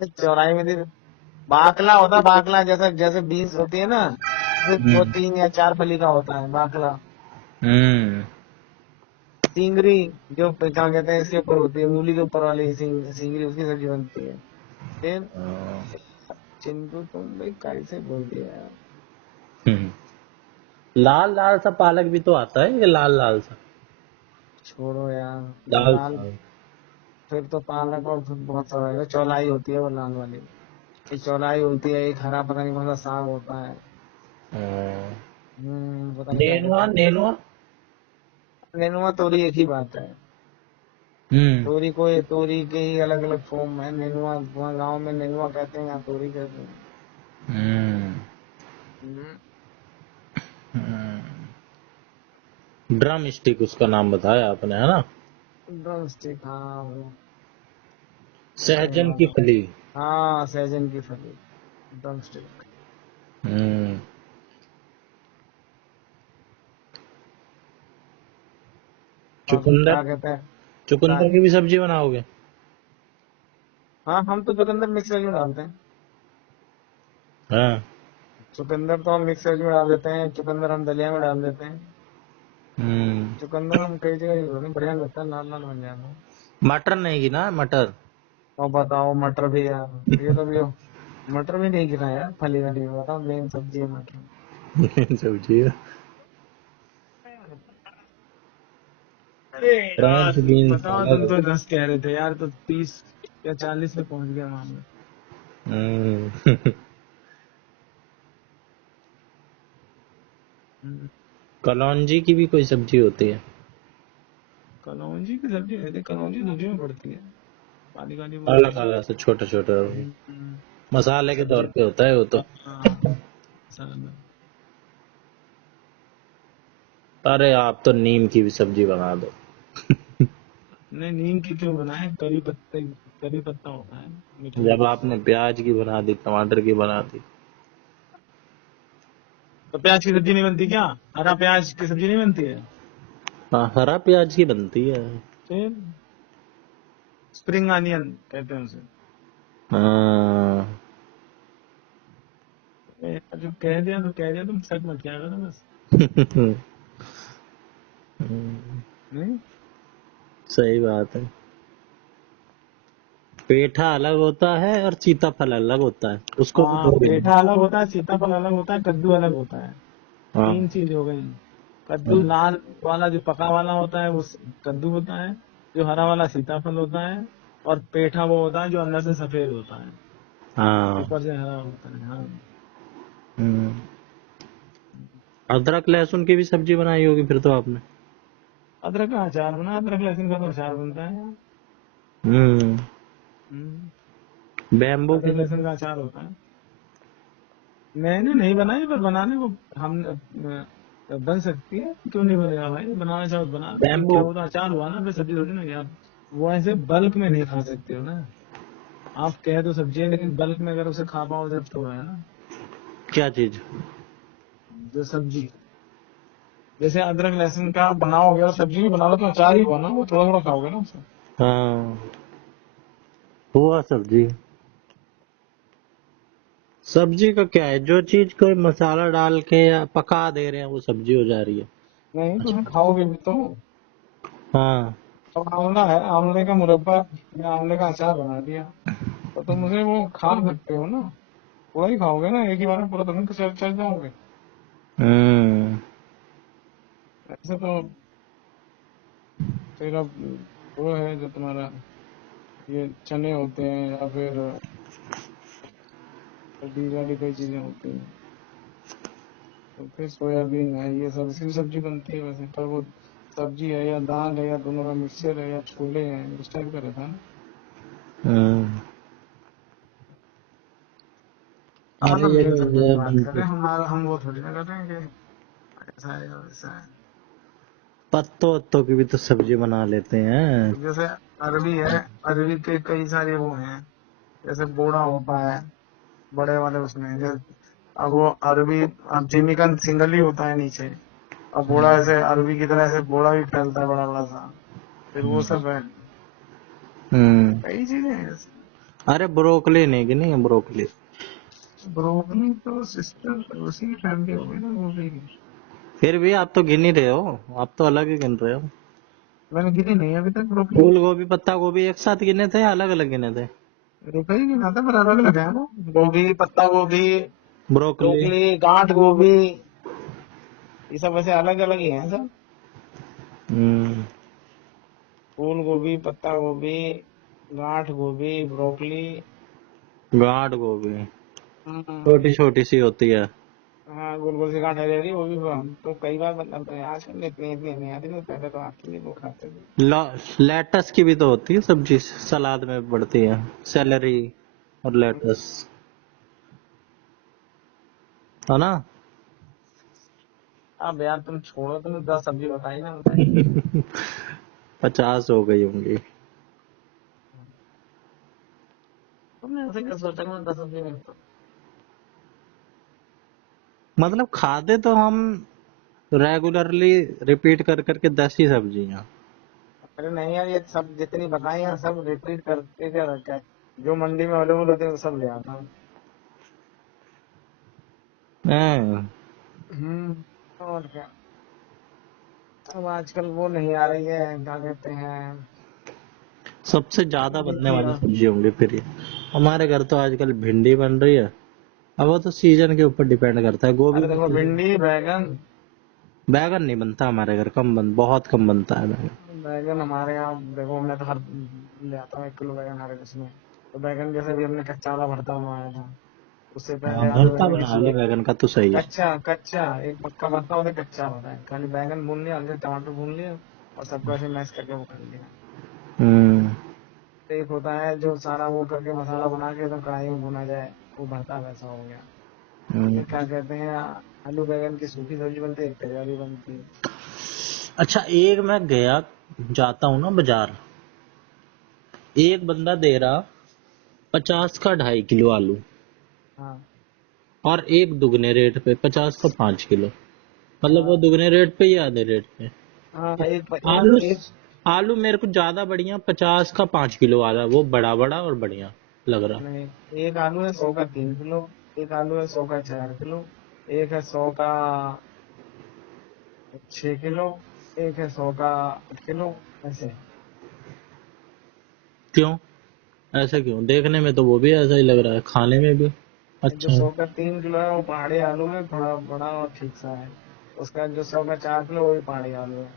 चौराई में थी। बाकला होता है, बाकला जैसे जैसे बीन्स होती है ना। वो हम्म, 3 या 4 फली का होता है बाकला। हम्म, सिंगरी। जो क्या कहते हैं, इसके ऊपर होती है, मूली के ऊपर वाली सिंगरी, उसकी सब्जी बनती है। फिर। हाँ, चिंटू तुम भाई कैसे बोल दिया यार। हम्म। लाल लाल सा पालक भी तो आता है, ये लाल लाल सा, छोड़ो यार। लाल लाल। सा। फिर तो पालक और फिर बहुत सारा है, चौलाई होती है वो लाल वाली। एक चौलाई होती है, एक हरा पता नहीं कौन सा साग होता है। हाँ, पता नहीं क्या नेनुआ, कहते हैं। नेनुआ। नेनुआ तोरी एक ही बात है। हम्म, तोरी के ही अलग अलग फॉर्म है। नेनुआ वहाँ गाँव में नेनुआ कहते हैं, यहाँ तोरी कहते हैं। हम्म, हम्म, हम्म। ड्रम स्टिक उसका नाम बताया आपने, है ना। ड्रम स्टिक, हाँ वो। सही सहजन बात की है। फली। हाँ, सहजन की फली। Drum stick. हम्म, और फिर चुकंदर, क्या कहते हैं। क्या चुकंदर है? की भी सब्जी बनाओगे। हाँ, हम तो चुकंदर मिक्स वेज में डालते हैं। हाँ। चुकंदर तो हम मिक्स वेज में डाल देते हैं, चुकंदर हम दलिया में डाल देते हैं। हम्म, चुकंदर हम कई जगह यूज होते हैं, बढ़िया लगता है, लाल लाल बन जाता है। मटर नहीं गिना, मटर। और बताओ, मटर भी यार, ये तो भी हो। मटर भी नहीं गिना यार, फली वली में बताओ, मेन सब्जी है मटर। सब्जी है। अरे यार, फ्रेंच बीन्स बताओ, अलग तुम तो होता 10 कह रहे थे यार, तो 30 या 40 पे पहुंच गया मामला। है। हम्म। हम्म, कलौंजी की भी कोई सब्जी होती है, कलौंजी की सब्जी है, कलौंजी दूसरी में पड़ती है। काली काली वो अलग होती है। अलग से छोटा छोटा, मसाले के सब्जी। तौर पे होता है वो तो। हाँ। मसाला। अरे आप तो नीम की भी सब्जी बना दो। नहीं, नीम की क्यों बनाए, करी पत्ते। करी पत्ता होता है। मीठा जब मीठा। आपने प्याज की बना दी, टमाटर की बना दी। तो प्याज की सब्जी नहीं बनती क्या? हरा प्याज की सब्जी नहीं बनती है? हाँ, हरा प्याज की बनती है। फिर। स्प्रिंग अनियन कहते हैं उसे। हाँ। जो कह दिया तो कह दिया, तुम सच मत क्या करो बस। नहीं। सही बात है। पेठा अलग होता है और सीताफल अलग होता है, उसको भी हाँ, दो दिन। पेठा अलग होता है, सीताफल अलग होता है, कद्दू अलग होता है। हाँ, 3 चीज हो गई। कद्दू हाँ, लाल वाला जो पका वाला होता है वो कद्दू होता है। जो हरा वाला सीताफल होता है। और पेठा वो होता है जो अंदर से सफेद होता है। हाँ। ऊपर से हरा होता है, हाँ। हम्म। अदरक लहसुन की भी सब्जी बनाई होगी फिर तो आपने। अदरक का अचार बना, अदरक लहसुन का तो अचार बनता है यार। हम्म। हम्म, बैम्बू की अदरक लहसुन का अचार होता है। मैंने नहीं बनाई, पर बनाने को हम बन सकती है, क्यों नहीं बनेगा भाई, बनाना चाहो तो बना, लेकिन बैम्बू क्या होता, अचार हुआ ना, फिर सब्जी थोड़ी ना यार। वो ऐसे बल्क में नहीं खा सकते हो ना। आप कह दो सब्जी है, लेकिन बल्क में अगर उसे खा पाओ जब तो है ना। क्या चीज। जो सब्जी। जैसे अदरक लहसुन का बनाओगे और सब्जी भी बना लो तो अचार ही बना, वो थोड़ा थोड़ा खाओगे ना उससे। हाँ, हुआ सब्जी। सब्जी का क्या है, जो चीज कोई मसाला डाल के या पका दे रहे हैं वो सब्जी हो जा रही है। नहीं तो खाओगे भी तो। हाँ। अब आंवला है, आंवले का मुरब्बा या आंवले का अचार बना दिया तो तुम उसे वो खा सकते हो ना, पूरा ही खाओगे ना, एक ही बार में पूरा तुम चल चल जाओगे। हम्म। ऐसे तो फिर अब वो है जो तुम्हारा ये चने होते हैं या फिर कटी वाली कई चीजें होती हैं, तो फिर सोयाबीन है, ये सब इसकी सब्जी बनती है वैसे, पर वो सब्जी है या दाल है या दोनों का मिक्सचर है या छोले हैं, उस टाइप का रहता है ना। हम्म। हाँ, अरे तो ये मेन सब्जी की ये बात कर बनते रहे हैं हमारा, हम वो थोड़ी ना कर रहे हैं कि ऐसा है या वैसा है। पत्तों वत्तों की भी तो सब्जी बना लेते हैं। जैसे अरबी है, अरबी के कई सारे वो हैं, जैसे बोड़ा होता है बड़े वाले उसमें, जैसे अब वो अरबी, अब जिमी का सिंगल ही होता है नीचे, अब बोड़ा ऐसे अरबी की तरह ऐसे बोड़ा भी फैलता है बड़ा बड़ा सा, फिर वो सब है, हम्म। कई चीजें हैं ऐसे। अरे ब्रोकली नहीं कि नहीं है ब्रोकली। ब्रोकली तो सिस्टर उसी की फैमिली हो गई ना गोभी की। फिर भी आप तो गिन ही रहे हो, आप तो अलग ही गिन रहे हो। मैंने गिनी नहीं अभी तक ब्रोकली, फूल गोभी पत्ता गोभी एक साथ गिने थे या अलग अलग गिने थे? रुका ही नहीं खाता, पर अलग अलग है वो, गोभी, पत्ता गोभी, ब्रोकली। ब्रोकली, गांठ गोभी, ये सब वैसे अलग अलग ही हैं सब। हम्म। फूल गोभी, पत्ता गोभी, गांठ गोभी, ब्रोकली। गांठ गोभी हम्म, छोटी छोटी सी होती है। हाँ गोल गोल सी गांठ रह रही, वो भी हम तो कई बार मतलब तो आजकल इतनी इतनी नहीं आती ना, पहले तो आती थी, वो खाते थे। लेटस की भी तो होती है सब्जी, सलाद में पड़ती है। सेलरी और लेटस, है ना? अब यार तुम छोड़ो, तुमने 10 सब्जी बताई ना बताई। 50 हो गई होंगी। तुमने ऐसे क्या सोचा कि मैं 10 सब्जी नहीं बताऊं? मतलब खाते तो हम रेगुलरली रिपीट कर करके 10 ही सब्जियां। अरे नहीं यार, ये सब जितनी बताई हैं सब रिपीट करके क्या रखा है, जो मंडी में अवेलेबल होते हैं वो सब ले आता हूँ। हैं। और क्या। अब आजकल वो नहीं आ रही है, क्या कहते हैं, सबसे ज्यादा बनने मेथी वाली और, सब्जी होंगी फिर ये। हमारे घर तो आजकल भिंडी बन रही है। अब वो तो सीजन के ऊपर डिपेंड करता है, गोभी अरे का देखो सीजन। भिंडी बैगन, बैगन नहीं बनता हमारे घर, बहुत कम बनता है बैगन। बैगन हमारे यहाँ देखो, मैं तो हर ले आता हूँ 1 किलो बैगन हर इसमें। तो बैगन जैसे भी हमने कच्चा वाला भरता बनवाया था, उससे हाँ, पहले आलू भरता बैगन बना की लो एक, बैगन का तो सही है। कच्चा कच्चा एक पक्का भरता होता है, कच्चा होता है, खाली बैगन भून लिया, हल्के टमाटर भून लिया और सबको ऐसे मैश करके वो कर लिया। हम्म। तो एक होता है जो सारा वो करके मसाला बना के एकदम कढ़ाई में भुना जाए, वो भरता वैसा हो गया। हम्म। एक क्या कहते हैं, आलू बैगन की सूखी सब्जी बनती है, एक तरी वाली बनती है। अच्छा, एक मैं गया जाता हूँ ना बाजार, एक बंदा दे रहा 50 का 2.5 किलो आलू, हाँ और एक दुगने रेट पे 50 का 5 किलो। मतलब वो हाँ दुगने रेट पे या आधे रेट पे? हाँ, आलू एक आलू मेरे को ज्यादा बढ़िया 50 का 5 किलो वाला, वो बड़ा बड़ा और बढ़िया लग रहा। नहीं, एक आलू है 100 का 3 किलो, एक आलू है 100 का 4 किलो, एक है 100 का 6 किलो, एक है 100 का 8 किलो, ऐसे। क्यों? ऐसे क्यों? देखने में तो वो भी ऐसा ही लग रहा है, खाने में भी जो अच्छा है। 100 का 3 किलो है वो पहाड़ी आलू है, थोड़ा बड़ा और ठीक सा है। उसका जो 100 का 4 किलो वो भी पहाड़ी आलू है।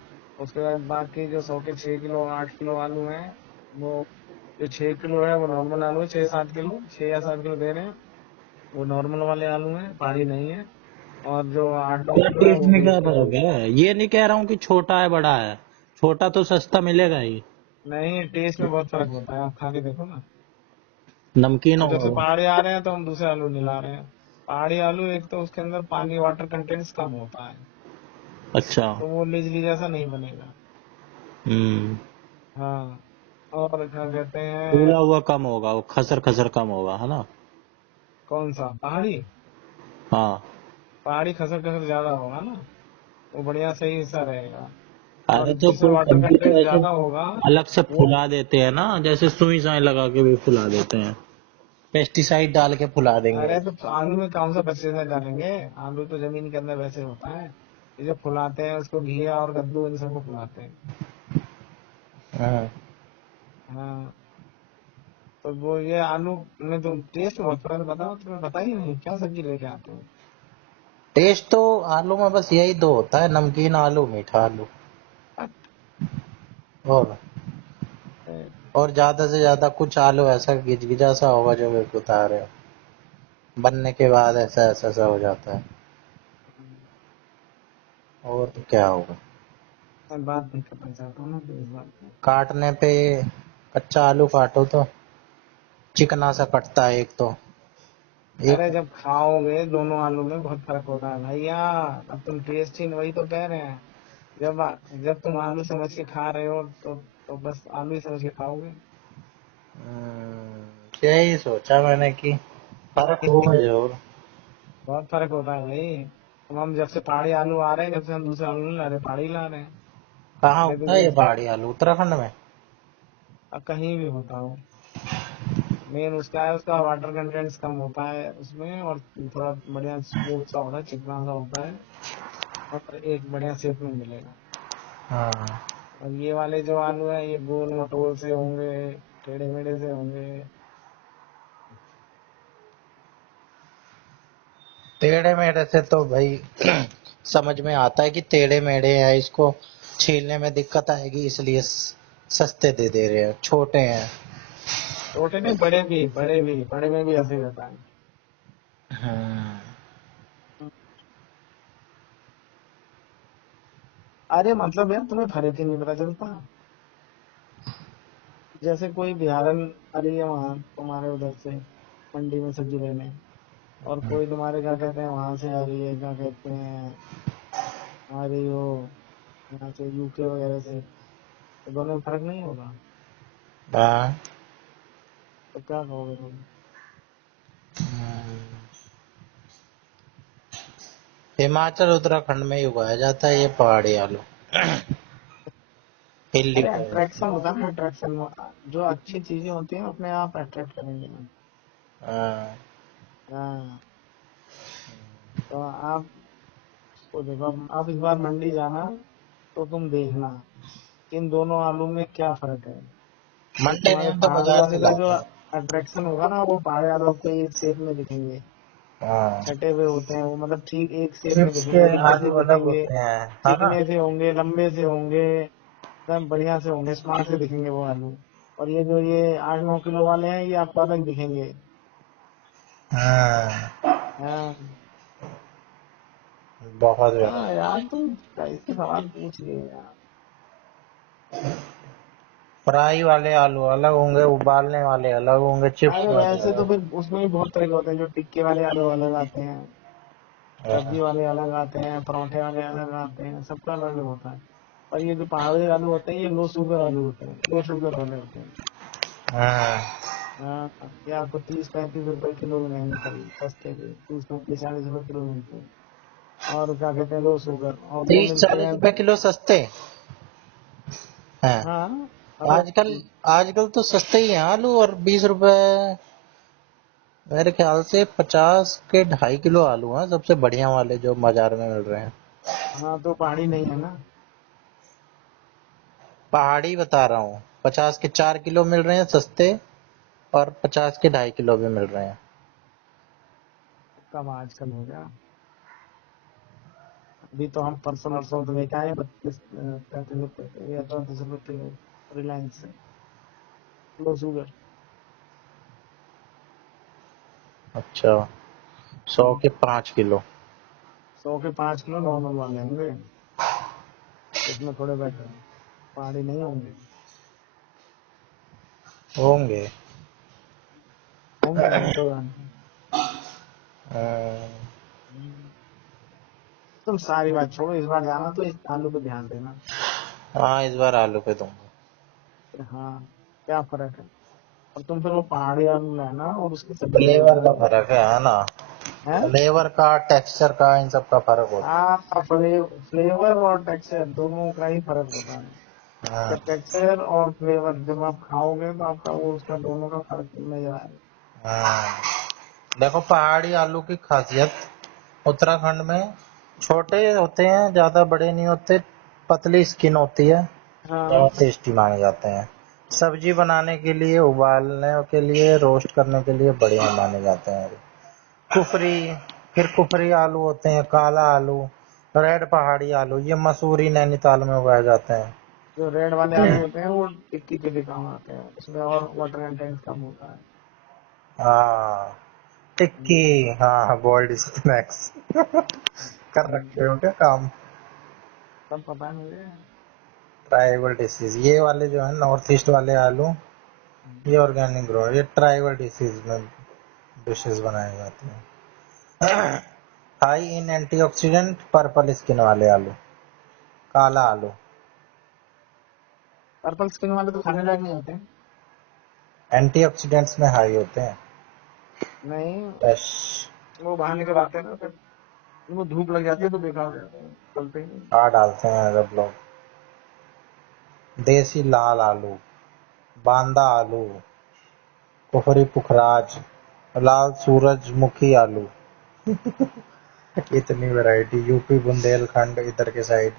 उसके बाद बाकी जो 100 के 6 किलो 8 किलो आलू है, वो जो 6 किलो है वो नॉर्मल आलू है, 6-7 किलो, 6 या 7 किलो दे रहे हैं, वो नॉर्मल वाले आलू हैं, पहाड़ी नहीं है। और जो 8-9 क्या किलो है टेस्ट वो में क्या देसी फर्क आलू है। है? ये नहीं कह रहा हूँ कि छोटा है बड़ा है, छोटा तो सस्ता मिलेगा ही। नहीं, टेस्ट में बहुत फर्क होता है, आप खा के देखो ना। नमकीन अब होगा जैसे वो। पहाड़ी आ रहे हैं तो हम दूसरे आलू नहीं ला रहे हैं। पहाड़ी आलू एक तो उसके अंदर पानी वाटर कंटेंट्स कम होता है, अच्छा। तो वो लेजली जैसा नहीं बनेगा। हम्म। हाँ, और क्या कहते हैं, फूला हुआ कम होगा, वो खसर खसर कम होगा, है ना? कौन सा पहाड़ी, हाँ। पहाड़ी खसर खसर ज्यादा होगा ना। वो बढ़िया सही हिस्सा रहेगा। अरे और तो जिसमें कोई वाटर सब्जी तो कंटेंट ऐसे ज्यादा होगा अलग से वो। फुला देते हैं ना, जैसे सुई साई लगा के भी फुला देते हैं, पेस्टिसाइड डाल के फुला देंगे। अरे तो आलू में कौन सा पेस्टिसाइड डालेंगे? आलू तो जमीन के अंदर वैसे होता है। ये जो फुलाते हैं उसको घिया और कद्दू इन सबको फुलाते हैं। हाँ। हाँ। तो वो ये आलू में तो टेस्ट बहुत फर्क बताओ, तुम्हें पता ही नहीं क्या सब्जी लेके आते हो। टेस्ट तो आलू में बस यही दो होता है, नमकीन आलू, मीठा आलू। और और ज्यादा से ज्यादा कुछ आलू ऐसा गिजगिजा सा होगा जो वे बता रहे हो, बनने के बाद ऐसा ऐसा सा हो जाता है, और तो क्या होगा। मैं बात नहीं करना चाहता हूँ ना तो इस बात पे। काटने पे कच्चा आलू काटो तो चिकना सा कटता है एक तो, एक। अरे जब खाओगे दोनों आलू में बहुत फर्क होता है भैया। अब तुम टेस्ट ही वही तो कह रहे हैं। जब जब तुम आलू समझ के खा रहे हो तो बस आलू ही समझ के खाओगे। यही सोचा मैंने कि फर्क होगा जरूर। बहुत फर्क होता है भाई। अब हम जब से पहाड़ी आलू आ रहे हैं, जब से हम दूसरे आलू नहीं ला रहे, पहाड़ी ला रहे हैं। कहाँ लेकिन होता है ये जैसे पहाड़ी आलू? उत्तराखंड में? अब कहीं भी होता हो, मेन उसका है, उसका वाटर कंटेंट कम होता है उसमें, और थोड़ा बढ़िया स्मूथ सा होता है, चिकना सा होता है, और एक बढ़िया शेप में मिलेगा। हाँ। और ये वाले जो आलू है ये गोल मटोल से होंगे, टेढ़े मेढ़े से होंगे। टेढ़े मेढ़े से तो भाई समझ में आता है कि टेढ़े मेढ़े हैं, इसको छीलने में दिक्कत आएगी, इसलिए सस्ते दे दे रहे हैं, छोटे हैं। छोटे नहीं, बड़े में भी ऐसे ही रहता है। हाँ। अरे मतलब यार तुम्हें फर्क ही नहीं पता चलता। जैसे कोई बिहारन आ रही है वहां तुम्हारे उधर से मंडी में सब्जी लेने, और कोई तुम्हारे क्या कहते हैं वहां से आ रही है, क्या कहते हैं, हमारी वो यहाँ से यूके वगैरह से, तो दोनों में फर्क नहीं होगा? हाँ। तो क्या कहोगे तुम? हिमाचल उत्तराखंड में ही उगाया जाता है ये पहाड़ी आलू, हिल्ली अरे पे। अट्रैक्शन होता है ना, अट्रैक्शन। जो अच्छी चीजें होती हैं अपने आप अट्रैक्ट करेंगे। हाँ। हाँ। तो आप को देखो, आप इस बार मंडी जाना तो तुम देखना कि इन दोनों आलू में क्या फर्क है। जो मंडे नहीं, तुम्हारे हम तो पहाड़ी बाजार से आलू का जो लाते हैं। अट्रैक्शन होगा ना, वो पहाड़ी आलू आपको एक शेप में दिखेंगे। हाँ। छठे हुए होते हैं वो, मतलब ठीक एक शेप में चिप्स के दिखेंगे, उल्टे से आलू अलग दिखेंगे, होते हैं, है ना? चिकने से होंगे, लंबे से होंगे, एकदम बढ़िया से होंगे, स्मार्ट से दिखेंगे वो आलू। और ये जो ये 8-9 किलो वाले हैं ये आपको अलग दिखेंगे। हाँ। हाँ। बहुत बड़ा। हाँ यार तुम कैसे सवाल पूछ लिए यार। फ्राई वाले आलू अलग होंगे, उबालने वाले अलग होंगे, चिप्स अरे वाले वैसे तो अलग। फिर उसमें भी बहुत तरह के होते हैं, जो टिक्के वाले आलू अलग आते हैं, सब्जी हाँ। वाले अलग आते हैं, पराठे वाले अलग आते हैं, सबका अलग अलग होता है। और ये जो पहाड़ी आलू होते हैं ये लो शुगर आलू होते हैं, लो शुगर वाले होते हैं। हाँ। हाँ, ये आपको 30-35 रुपए किलो मिलेंगे, करीब सस्ते के 30-35-40 रुपए किलो मिलते हैं। और क्या कहते हैं, लो शुगर, और वो तीस मिलते चालीस हैं। रुपए किलो सस्ते हैं। हाँ। अरे आजकल आजकल तो सस्ते ही हैं आलू, और 20 रुपए, मेरे ख्याल से 50 के 2.5 किलो आलू हैं सबसे बढ़िया वाले जो बाजार में मिल रहे हैं। हाँ, तो पहाड़ी नहीं है ना। पहाड़ी बता रहा हूँ, 50 के 4 किलो मिल रहे हैं सस्ते, और 50 के 2.5 किलो भी मिल रहे हैं। कब आजकल हो गया? अभी तो हम परसों नरसों तो लेके आए 32-35 रुपए या 34 रुपए किलो, रिलायंस से, लो शुगर। अच्छा, 100 के 5 किलो। 100 के 5 किलो नॉर्मल वाले होंगे, इसमें थोड़े बेटर हैं, पहाड़ी नहीं होंगे। होंगे। होंगे नहीं तो जानते हैं। अ, तुम सारी बात छोड़ो, इस बार जाना तो इस आलू पे ध्यान देना। हाँ, इस बार आलू पे दूंगा। हाँ, क्या फर्क है। और तुम फिर वो पहाड़ी आलू लेना और उसकी सब्जी फ्लेवर बनाना। का फर्क है ना? है। फ्लेवर का, टेक्सचर का, इन सब का फर्क होता हाँ, फ्लेवर और टेक्सचर दोनों का ही फर्क होता है। है। उसका टेक्सचर और फ्लेवर जब आप खाओगे तो आपका वो उसका दोनों का फर्क नजर आएगा। हाँ। देखो पहाड़ी आलू की खासियत उत्तराखंड में छोटे होते हैं, ज्यादा बड़े नहीं होते, पतली स्किन होती है, हाँ, बहुत टेस्टी माने जाते हैं। सब्जी बनाने के लिए, उबालने के लिए, रोस्ट करने के लिए बढ़िया माने जाते हैं। कुफरी, फिर कुफरी आलू होते हैं, काला आलू, रेड पहाड़ी आलू, ये मसूरी नैनीताल में उगाए जाते हैं। जो रेड वाले आलू होते हैं वो टिक्की के लिए काम आते हैं, उसमें और वाटर कंटेंट कम होता है। हाँ, टिक्की, हाँ, बॉइल्ड स्नैक्स कर रखे हो क्या काम? सब पता है मुझे। ट्राइबल डिसीज, ये वाले जो है नॉर्थ ईस्ट वाले आलू, ये ऑर्गेनिक ग्रो, ये ट्राइबल डिसीज में डिशेस बनाए जाते हैं। High in antioxidant, purple skin वाले आलू, काला आलू। पर्पल स्किन वाले तो खाने लायक नहीं होते। एंटीऑक्सीडेंट्स में हाई होते हैं। नहीं, यस। वो बाहर निकल आते हैं ना, फिर उनको धूप लग जाती है तो बेकार हो जाते हैं, चलते ही नहीं। खा डालते हैं सब लोग। देसी लाल आलू, बांदा आलू, कुफरी पुखराज, लाल सूरजमुखी आलू। इतनी वैरायटी, यूपी बुंदेलखंड इधर के साइड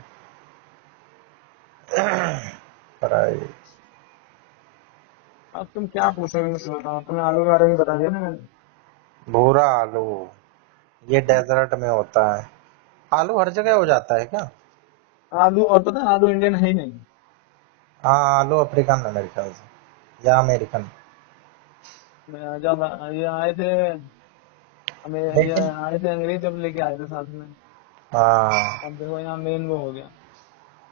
फ्राई। अब तुम क्या पूछोगे मुझसे बताओ, तुम्हें आलू के बारे में बता दिया ना मैंने। भूरा आलू, ये डेजर्ट में होता है। आलू हर जगह हो जाता है क्या? आलू, और पता है आलू इंडियन है ही नहीं। हाँ, आलू अफ्रीकन है मेरे ख्याल से, या अमेरिकन। जब ये आए थे, ये लेकिन आए थे अंग्रेज, जब लेके आए थे साथ में। हाँ, अब देखो यहाँ मेन वो हो गया।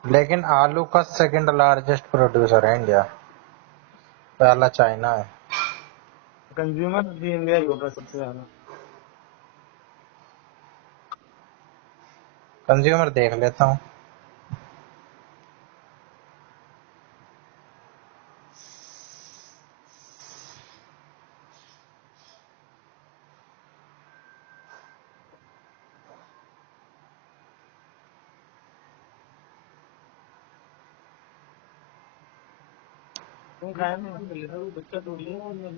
लेकिन आलू का सेकंड लार्जेस्ट प्रोड्यूसर है इंडिया, पहला चाइना है। कंज्यूमर भी इंडिया ही होगा सबसे ज्यादा। कंज्यूमर देख लेता हूँ। तुम खाया नहीं, बच्चा तोड़ लिया।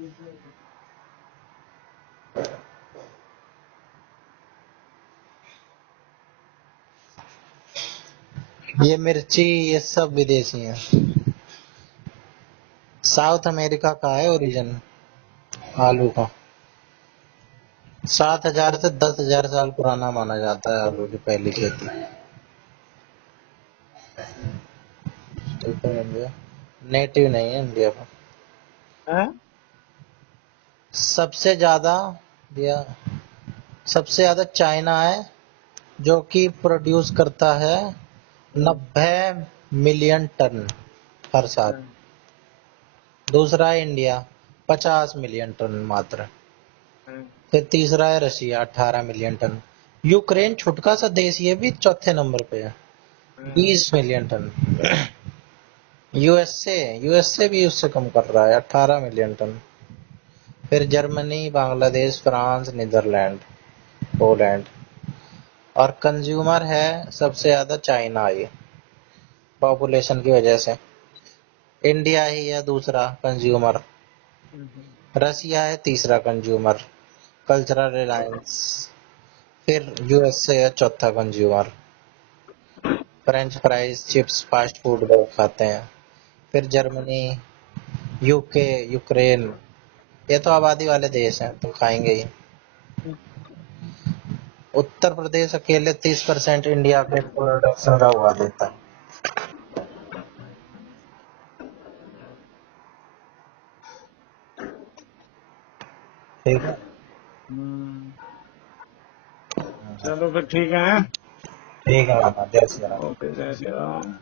ये मिर्ची, ये सब विदेशी है। साउथ अमेरिका का है ओरिजिन आलू का। 7,000 से 10,000 साल पुराना माना जाता है आलू की पहली खेती। ठीक है, इंडिया नेटिव नहीं है इंडिया का। हैं? सबसे ज्यादा, या सबसे ज्यादा चाइना है, जो कि प्रोड्यूस करता है 90 मिलियन टन हर साल। दूसरा है इंडिया, 50 मिलियन टन मात्र। फिर तीसरा है रशिया, 18 मिलियन टन। यूक्रेन छुटका सा देश, ये भी चौथे नंबर पे है, 20 मिलियन टन। यूएसए यूएसए भी उससे कम कर रहा है, 18 मिलियन टन। फिर Germany, Bangladesh, France, Netherland, Poland. और कंज्यूमर है सबसे ज्यादा चाइना, ये पॉपुलेशन की वजह से। इंडिया ही है दूसरा कंज्यूमर, रसिया है तीसरा कंज्यूमर, कल्चरल रिलायंस। फिर यूएसए है चौथा consumer, French fries, chips, fast food लोग खाते हैं। फिर जर्मनी, यूके, यूक्रेन, ये तो आबादी वाले देश हैं तो खाएंगे ही। उत्तर प्रदेश अकेले 30% इंडिया के प्रोडक्शन का हुआ देता है। ठीक है। चलो फिर ठीक है। ठीक है, जय श्री राम। ओके, जय श्री राम।